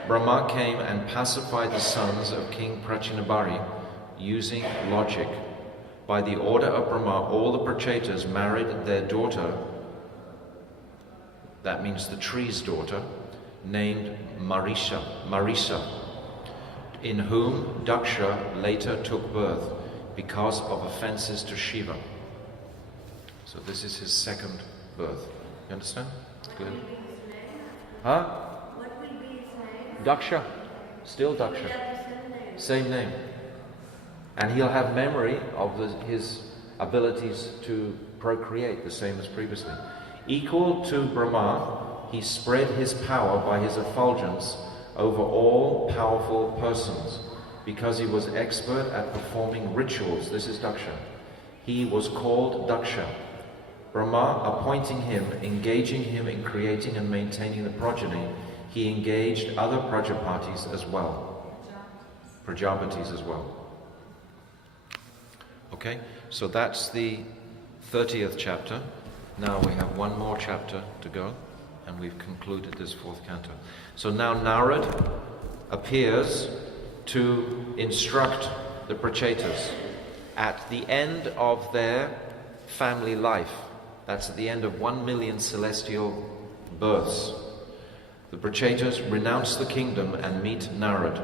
Brahma came and pacified the sons of King Prachinabhari using logic. By the order of Brahma, all the Prachetas married their daughter, that means the tree's daughter, named Marisa, in whom Daksha later took birth because of offenses to Shiva. So this is his second birth. You understand? Good. Huh? What will be his name? Daksha. Still Daksha. Same name. And he'll have memory of his abilities to procreate, the same as previously. Equal to Brahma, he spread his power by his effulgence over all powerful persons, because he was expert at performing rituals. This is Daksha. He was called Daksha. Brahma appointing him, engaging him in creating and maintaining the progeny, he engaged other Prajapatis as well. Prajapatis as well. Okay, so that's the 30th chapter. Now we have one more chapter to go, and we've concluded this 4th canto. So now Narad appears to instruct the Prachetas at the end of their family life. That's at the end of 1 million celestial births. The Prachetas renounce the kingdom and meet Narad.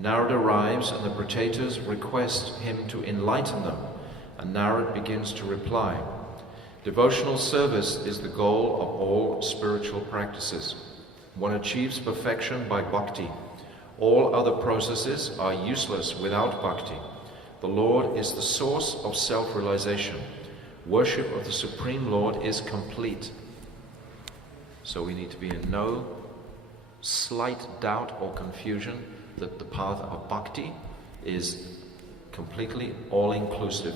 Narad arrives and the Prachetas request him to enlighten them, and Narad begins to reply. Devotional service is the goal of all spiritual practices. One achieves perfection by bhakti. All other processes are useless without bhakti. The Lord is the source of self-realization. Worship of the Supreme Lord is complete. So we need to be in no slight doubt or confusion that the path of bhakti is completely all-inclusive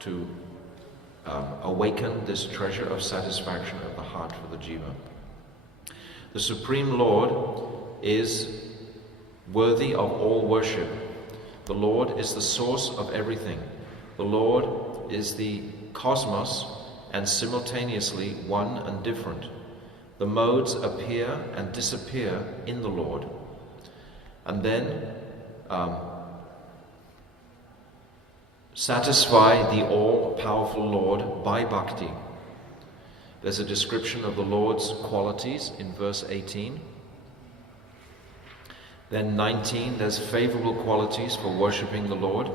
to awaken this treasure of satisfaction of the heart for the jiva. The Supreme Lord is worthy of all worship. The Lord is the source of everything. The Lord is the cosmos and simultaneously one and different. The modes appear and disappear in the Lord. And then satisfy the all-powerful Lord by bhakti. There's a description of the Lord's qualities in verse 18. Then 19, there's favorable qualities for worshipping the Lord.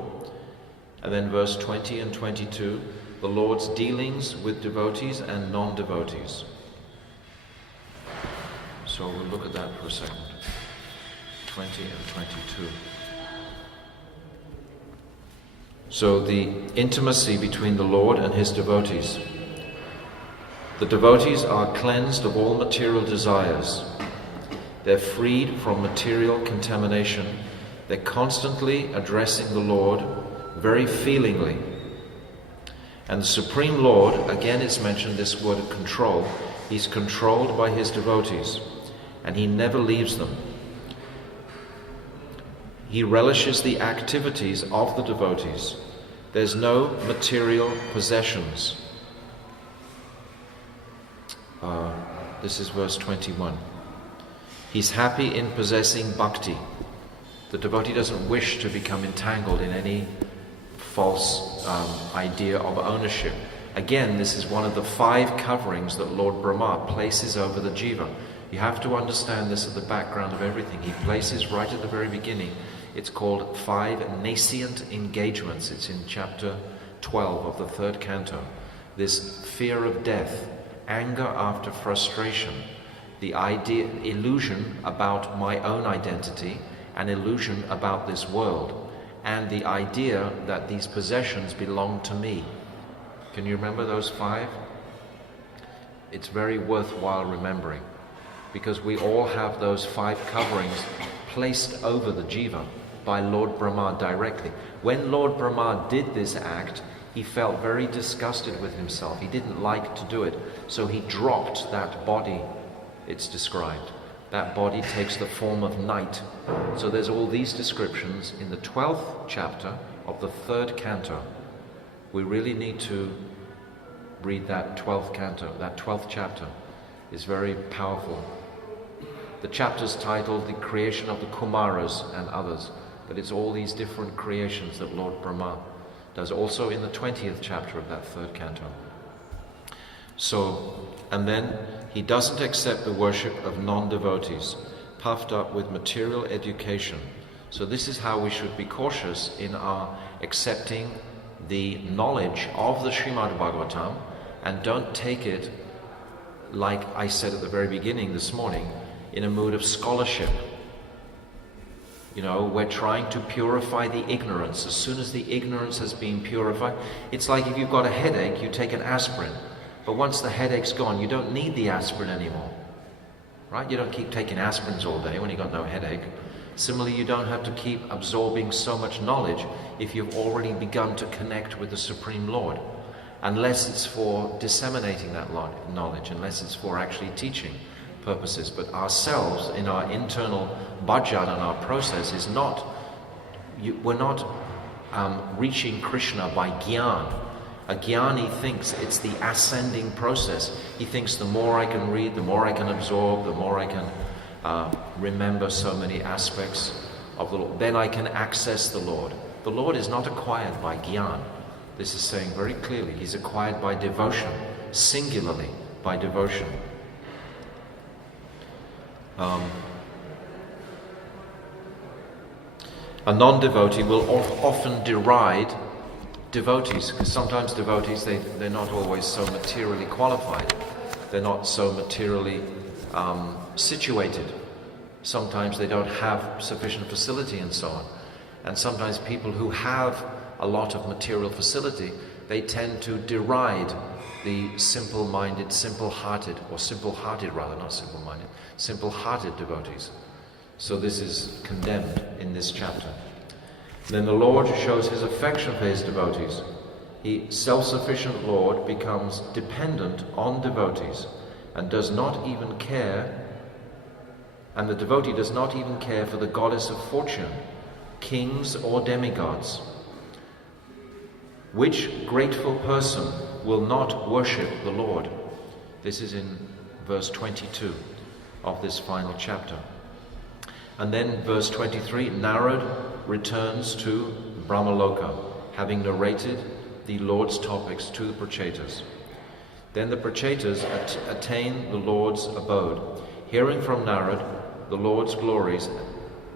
And then verse 20 and 22, the Lord's dealings with devotees and non-devotees. So we'll look at that for a second. 20 and 22. So the intimacy between the Lord and his devotees. The devotees are cleansed of all material desires. They're freed from material contamination. They're constantly addressing the Lord very feelingly. And the Supreme Lord, again it's mentioned this word of control, he's controlled by his devotees, and he never leaves them. He relishes the activities of the devotees. There's no material possessions. This is verse 21. He's happy in possessing bhakti. The devotee doesn't wish to become entangled in any false idea of ownership. Again, this is one of the 5 coverings that Lord Brahma places over the jiva. You have to understand this at the background of everything. He places right at the very beginning. It's called 5 nascent engagements. It's in chapter 12 of the 3rd canto. This fear of death, anger after frustration, the illusion about my own identity, an illusion about this world, and the idea that these possessions belong to me. Can you remember those 5? It's very worthwhile remembering, because we all have those 5 coverings placed over the jiva by Lord Brahma directly. When Lord Brahma did this act, he felt very disgusted with himself. He didn't like to do it, so he dropped that body, it's described. That body takes the form of night. So there's all these descriptions in the 12th chapter of the 3rd canto. We really need to read that 12th canto. That 12th chapter is very powerful. The chapter's titled The Creation of the Kumaras and Others, but it's all these different creations that Lord Brahma does, also in the 20th chapter of that 3rd canto. So, and then he doesn't accept the worship of non-devotees, puffed up with material education. So this is how we should be cautious in our accepting the knowledge of the Srimad Bhagavatam, and don't take it, like I said at the very beginning this morning, in a mood of scholarship. You know, we're trying to purify the ignorance. As soon as the ignorance has been purified, it's like if you've got a headache, you take an aspirin. But once the headache's gone, you don't need the aspirin anymore. Right? You don't keep taking aspirins all day when you've got no headache. Similarly, you don't have to keep absorbing so much knowledge if you've already begun to connect with the Supreme Lord. Unless it's for disseminating that knowledge, unless it's for actually teaching purposes. But ourselves, in our internal bhajan and our process, is not, we're not reaching Krishna by jnana. A jnani thinks it's the ascending process. He thinks the more I can read, the more I can absorb, the more I can remember so many aspects of the Lord, then I can access the Lord. The Lord is not acquired by jnana. This is saying very clearly, he's acquired by devotion, singularly by devotion. A non-devotee will often deride devotees, because sometimes devotees, they're not always so materially qualified. They're not so materially situated. Sometimes they don't have sufficient facility and so on. And sometimes people who have a lot of material facility, they tend to deride the simple-minded, simple-hearted devotees. So this is condemned in this chapter. Then the Lord shows his affection for his devotees. He, self-sufficient Lord, becomes dependent on devotees and does not even care, and the devotee does not even care for the goddess of fortune, kings or demigods. Which grateful person will not worship the Lord? This is in verse 22 of this final chapter. And then verse 23, Narad returns to Brahmaloka, having narrated the Lord's topics to the Prachetas. Then the Prachetas attain the Lord's abode. Hearing from Narad the Lord's glories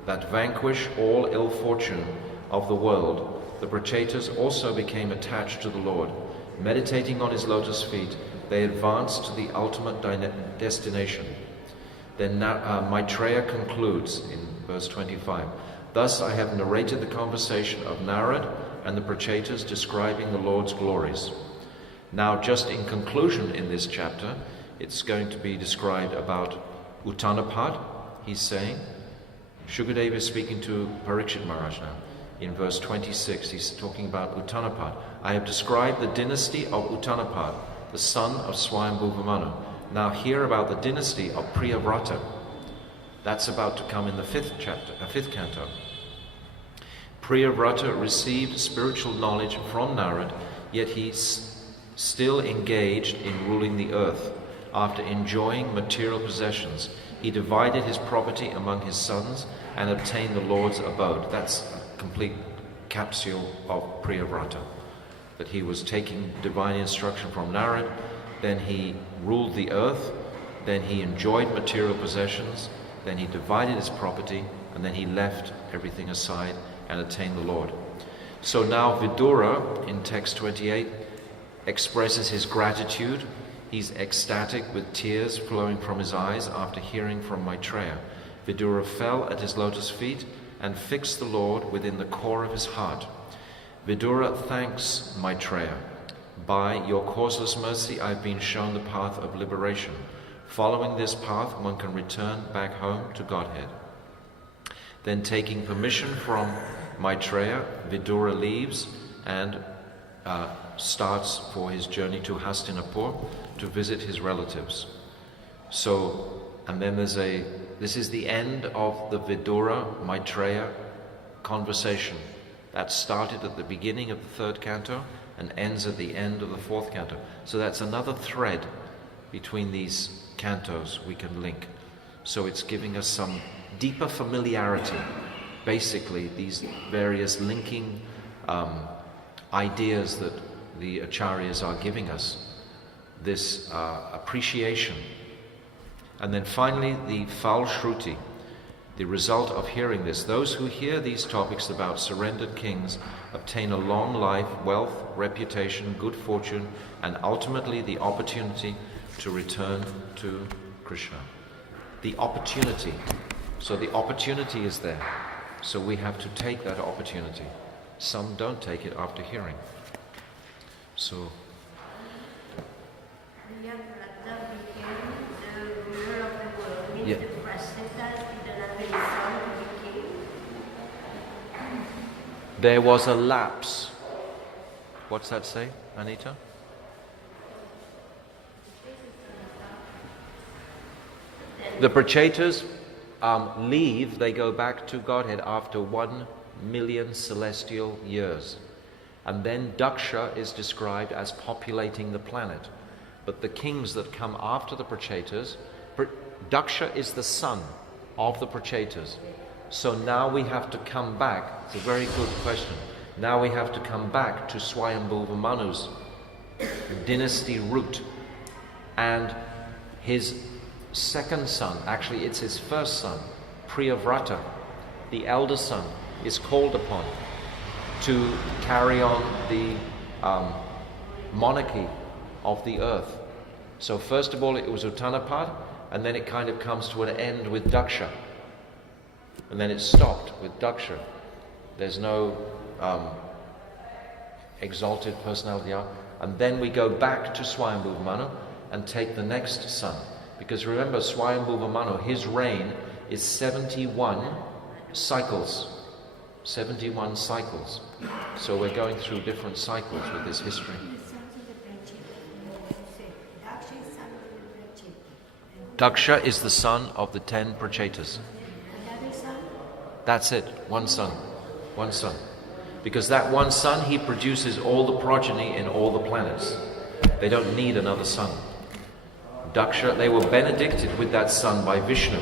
that vanquish all ill fortune of the world, the Prachetas also became attached to the Lord. Meditating on his lotus feet, they advanced to the ultimate destination. Then Maitreya concludes in verse 25, Thus I have narrated the conversation of Narad and the Prachetas describing the Lord's glories. Now, just in conclusion in this chapter, it's going to be described about Uttanapad. He's saying, Shukadeva is speaking to Parikshit Maharaj now. In verse 26, he's talking about Uttanapad. I have described the dynasty of Uttanapad, the son of Swayambhuva Manu. Now hear about the dynasty of Priyavrata. That's about to come in the 5th canto. Priyavrata received spiritual knowledge from Narad, yet he's still engaged in ruling the earth. After enjoying material possessions, he divided his property among his sons and obtained the Lord's abode. That's a complete capsule of Priyavrata. that he was taking divine instruction from Narad, then he ruled the earth, then he enjoyed material possessions, then he divided his property, and then he left everything aside and attained the Lord. So now Vidura, in text 28, expresses his gratitude. He's ecstatic with tears flowing from his eyes after hearing from Maitreya. Vidura fell at his lotus feet and fixed the Lord within the core of his heart. Vidura thanks Maitreya. By your causeless mercy, I've been shown the path of liberation. Following this path, one can return back home to Godhead. Then, taking permission from Maitreya, Vidura leaves and starts for his journey to Hastinapur to visit his relatives. So, and then this is the end of the Vidura Maitreya conversation. That started at the beginning of the third canto and ends at the end of the fourth canto. So that's another thread between these cantos we can link. So it's giving us some deeper familiarity. Basically, these various linking ideas that the acharyas are giving us, this appreciation. And then finally, the Falshruti, the result of hearing this. Those who hear these topics about surrendered kings obtain a long life, wealth, reputation, good fortune, and ultimately the opportunity to return to Krishna. The opportunity. So the opportunity is there. So we have to take that opportunity. Some don't take it after hearing. So yeah. There was a lapse. What's that say, Anita? The Prachetas leave, they go back to Godhead after 1 million celestial years. And then Daksha is described as populating the planet. But the kings that come after the Prachetas, Daksha is the son of the Prachetas. So now we have to come back. It's a very good question. Now we have to come back to Swayambhuva Manu's dynasty root. And his second son, actually it's his first son, Priyavrata, the elder son, is called upon to carry on the monarchy of the earth. So first of all it was Uttanapad, and then it kind of comes to an end with Daksha. And then it stopped with Daksha. There's no exalted personality. And then we go back to Swayambhuva Manu and take the next son. Because remember, Swayambhuva Manu, his reign is 71 cycles. 71 cycles. So we're going through different cycles with this history. Daksha is the son of the 10 Prachetas. That's it, one son. One son. Because that one son, he produces all the progeny in all the planets. They don't need another son. Daksha, they were benedicted with that son by Vishnu.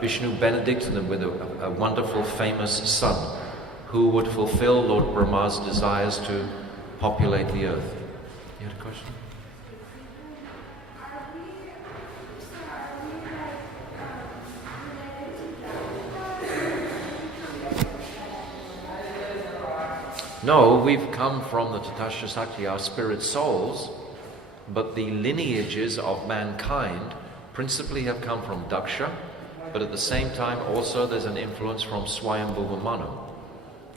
Vishnu benedicted them with a wonderful, famous son who would fulfill Lord Brahma's desires to populate the earth. You had a question? No, we've come from the Tatastha Sakti, our spirit souls, but the lineages of mankind principally have come from Daksha, but at the same time also there's an influence from Swayambhuva Manu.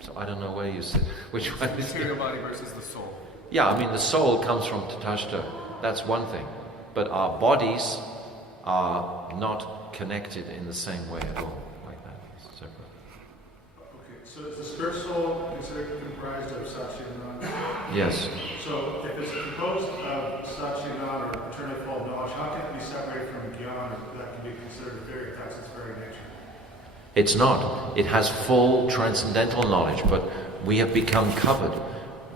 So I don't know where you sit. Which one is it? Material body versus the soul. Yeah, I mean the soul comes from Tatastha, that's one thing. But our bodies are not connected in the same way at all. Like that, it's separate. Okay, so is the spirit soul considered comprised of Satchidananda? Yes. So if it's composed of Satchidananda or eternally full of knowledge, how can it be separated from Gyan that can be considered a theory if that's its very nature? It's not. It has full transcendental knowledge, but we have become covered.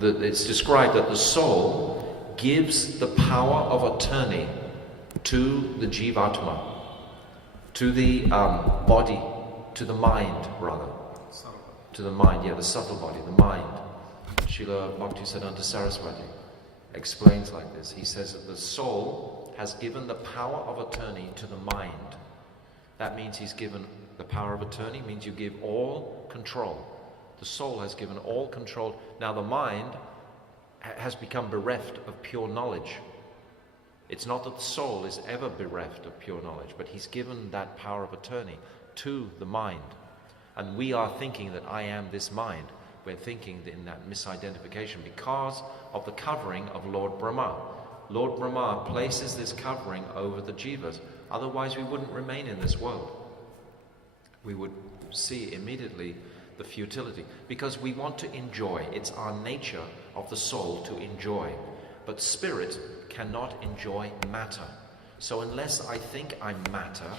It's described that the soul gives the power of attorney to the Jivatma, to the body, to the mind, rather. To the mind, yeah, the subtle body, the mind. Srila Bhaktisiddhanta Saraswati explains like this. He says that the soul has given the power of attorney to the mind. That means he's given the power of attorney, means you give all control. The soul has given all control. Now the mind has become bereft of pure knowledge. It's not that the soul is ever bereft of pure knowledge, but he's given that power of attorney to the mind. And we are thinking that I am this mind. We're thinking in that misidentification because of the covering of Lord Brahma. Lord Brahma places this covering over the jivas. Otherwise we wouldn't remain in this world. We would see immediately the futility, because we want to enjoy. It's our nature of the soul to enjoy. But spirit cannot enjoy matter. So unless I think I'm matter,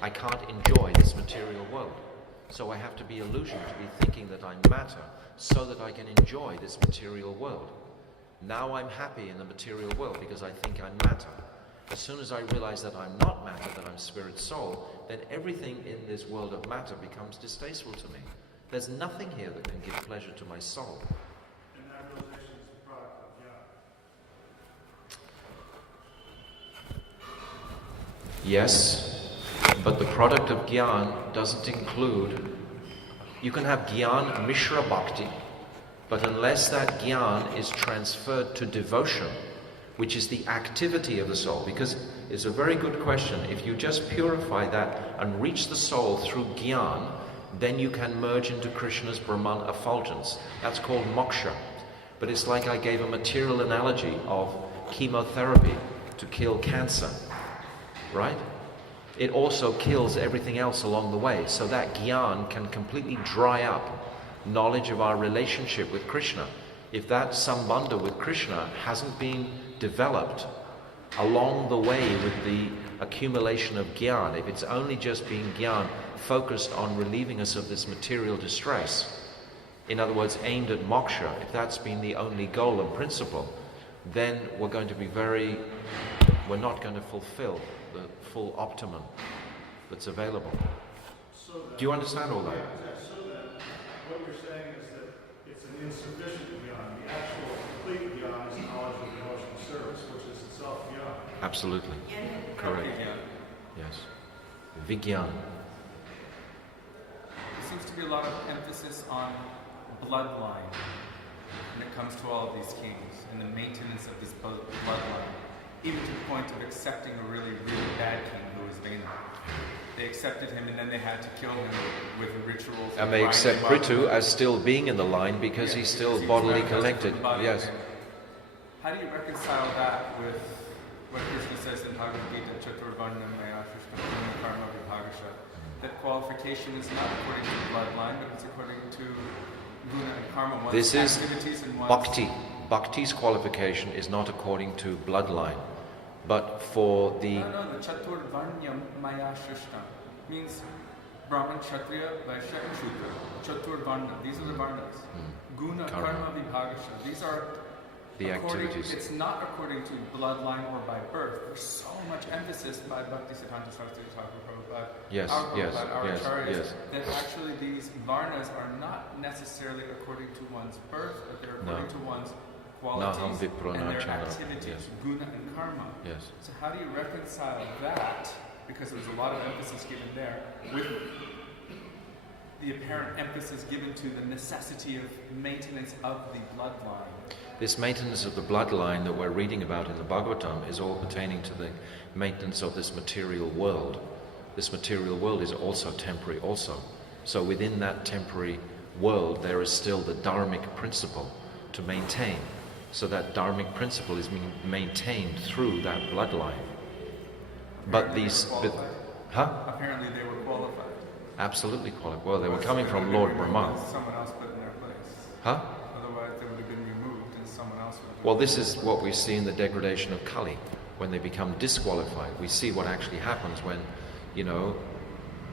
I can't enjoy this material world. So I have to be illusioned to be thinking that I'm matter so that I can enjoy this material world. Now I'm happy in the material world because I think I'm matter. As soon as I realize that I'm not matter, that I'm spirit soul, then everything in this world of matter becomes distasteful to me. There's nothing here that can give pleasure to my soul. And that realization is the product of jnana. Yes, but the product of Gyan doesn't include... You can have Gyan Mishra Bhakti, but unless that Gyan is transferred to devotion, which is the activity of the soul, because it's a very good question. If you just purify that and reach the soul through Gyan, then you can merge into Krishna's Brahman effulgence. That's called moksha. But it's like I gave a material analogy of chemotherapy to kill cancer, right? It also kills everything else along the way. So that Gyan can completely dry up knowledge of our relationship with Krishna. If that sambandha with Krishna hasn't been developed along the way with the accumulation of Gyan, if it's only just being Gyan focused on relieving us of this material distress, in other words, aimed at moksha, if that's been the only goal and principle, then we're not going to fulfill the full optimum that's available. Do you understand all that? So then, what you're saying is that it's an insufficient jnana. The actual complete jnana is knowledge of devotional service, which is itself jnana. Absolutely. Correct. Yes. Vigyan. There seems to be a lot of emphasis on bloodline when it comes to all of these kings and the maintenance of this bloodline, even to the point of accepting a really, really bad king who was Vena. They accepted him and then they had to kill him with rituals. And they accept Prithu as still being in the line because he's still bodily connected. Yes. How do you reconcile that with what Krishna says in Bhagavad Gita, Chaturvarnam Maya Shrishtam Karma Vibhagasha, that qualification is not according to the bloodline, but it's according to guna and karma. This is activities and bhakti. Bhakti's qualification is not according to bloodline, but for the... No, the Chaturvarnam Maya Shrishtam means Brahman, Kshatriya, Vaishya, and Shudra. Chaturvarna, these are the varnas. Guna, karma, vibhagasha, these are the activities. It's not according to bloodline or by birth. There's so much emphasis by Bhaktisiddhanta Saraswati Thakur Prabhupada, our acharyas, that actually these varnas are not necessarily according to one's birth, but they're according to one's qualities and their activities, guna and karma. Yes. So how do you reconcile that, because there's a lot of emphasis given there, with the apparent emphasis given to the necessity of maintenance of the bloodline? This maintenance of the bloodline that we're reading about in the Bhagavatam is all pertaining to the maintenance of this material world. This material world is also temporary also. So within that temporary world there is still the dharmic principle to maintain. So that dharmic principle is being maintained through that bloodline. But these... Apparently they were qualified. Absolutely qualified. Well, they were coming from Lord Brahma. Someone else put in their place. Otherwise they would have been removed and someone else would have been... Well, this is what we see in the degradation of Kali. When they become disqualified, we see what actually happens when,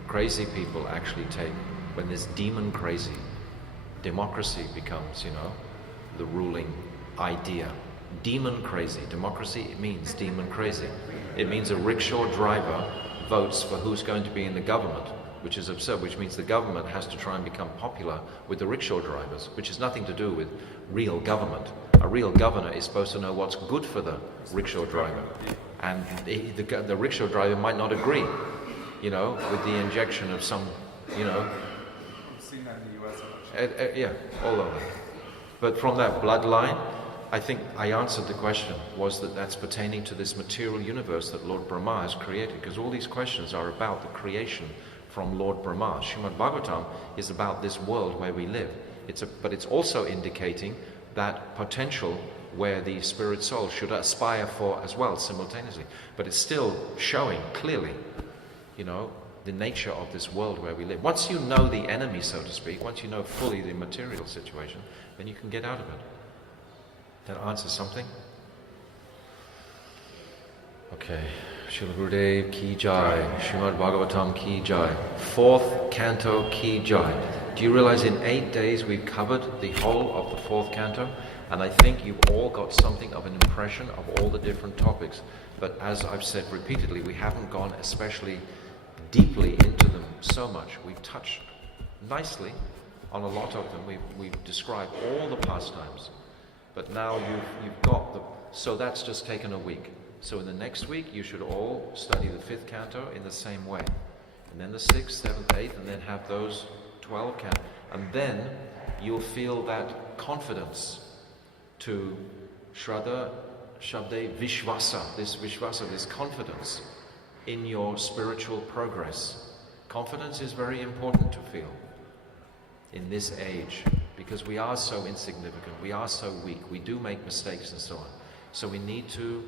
crazy people actually take, when this demon crazy, democracy becomes, the ruling idea. Demon crazy. Democracy, it means demon crazy. It means a rickshaw driver votes for who's going to be in the government. which is absurd, which means the government has to try and become popular with the rickshaw drivers, which has nothing to do with real government. A real governor is supposed to know what's good for the rickshaw driver. And the rickshaw driver might not agree, with the injection of some, We've seen that in the US. yeah, all over. But from that bloodline, I think I answered the question, was that's pertaining to this material universe that Lord Brahma has created, because all these questions are about the creation from Lord Brahma. Srimad Bhagavatam is about this world where we live. But it's also indicating that potential where the spirit soul should aspire for as well, simultaneously. But it's still showing clearly, the nature of this world where we live. Once you know the enemy, so to speak, once you know fully the material situation, then you can get out of it. That answers something? Okay. Srila Gurudev Ki Jai, Srimad Bhagavatam Ki Jai, 4th Canto Ki Jai. Do you realize in 8 days we've covered the whole of the 4th Canto? And I think you've all got something of an impression of all the different topics. But as I've said repeatedly, we haven't gone especially deeply into them so much. We've touched nicely on a lot of them. We've described all the pastimes. But now you've got so that's just taken a week. So in the next week, you should all study the 5th canto in the same way. And then the 6th, 7th, 8th, and then have those 12 cantos. And then you'll feel that confidence to Shraddha, Shabde, Vishvasa, this confidence in your spiritual progress. Confidence is very important to feel in this age, because we are so insignificant, we are so weak, we do make mistakes and so on. So we need to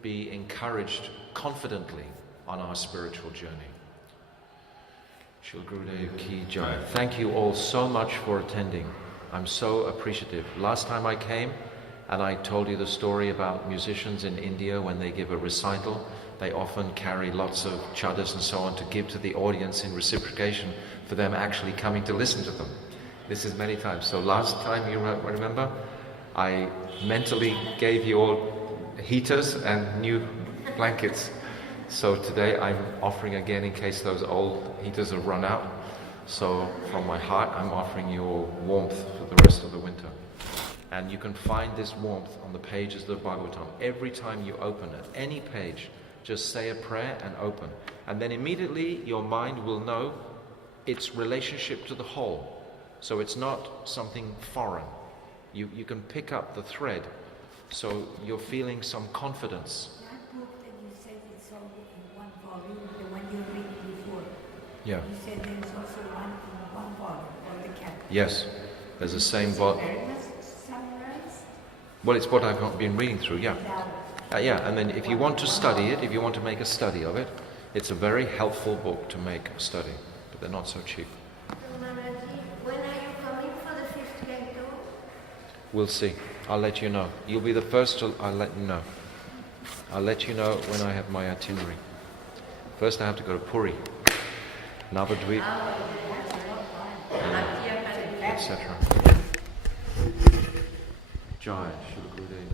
be encouraged confidently on our spiritual journey. Shri Gurudev Ki Jai. Thank you all so much for attending. I'm so appreciative. Last time I came and I told you the story about musicians in India when they give a recital, they often carry lots of chadas and so on to give to the audience in reciprocation for them actually coming to listen to them. This is many times. So last time, you remember, I mentally gave you all heaters and new blankets. So today I'm offering again in case those old heaters have run out. So from my heart I'm offering you all warmth for the rest of the winter. And you can find this warmth on the pages of the Bhagavatam. Every time you open it, any page, just say a prayer and open. And then immediately your mind will know its relationship to the whole. So it's not something foreign. You can pick up the thread. So you're feeling some confidence. That book that you said it's all in one volume, the one you read before. Yeah. You said there's also one in one volume of the Canto. Yes. There's the same volume. volume. Very much summarized. Well, it's what I've been reading through, yeah. Yeah, and then if you want to study it, if you want to make a study of it, it's a very helpful book to make a study. But they're not so cheap. When are you coming for the 5th Canto? We'll see. I'll let you know. You'll be the first to... I'll let you know. I'll let you know when I have my itinerary. First I have to go to Puri, Navadvip, etc. Jai, Shri Gurudev.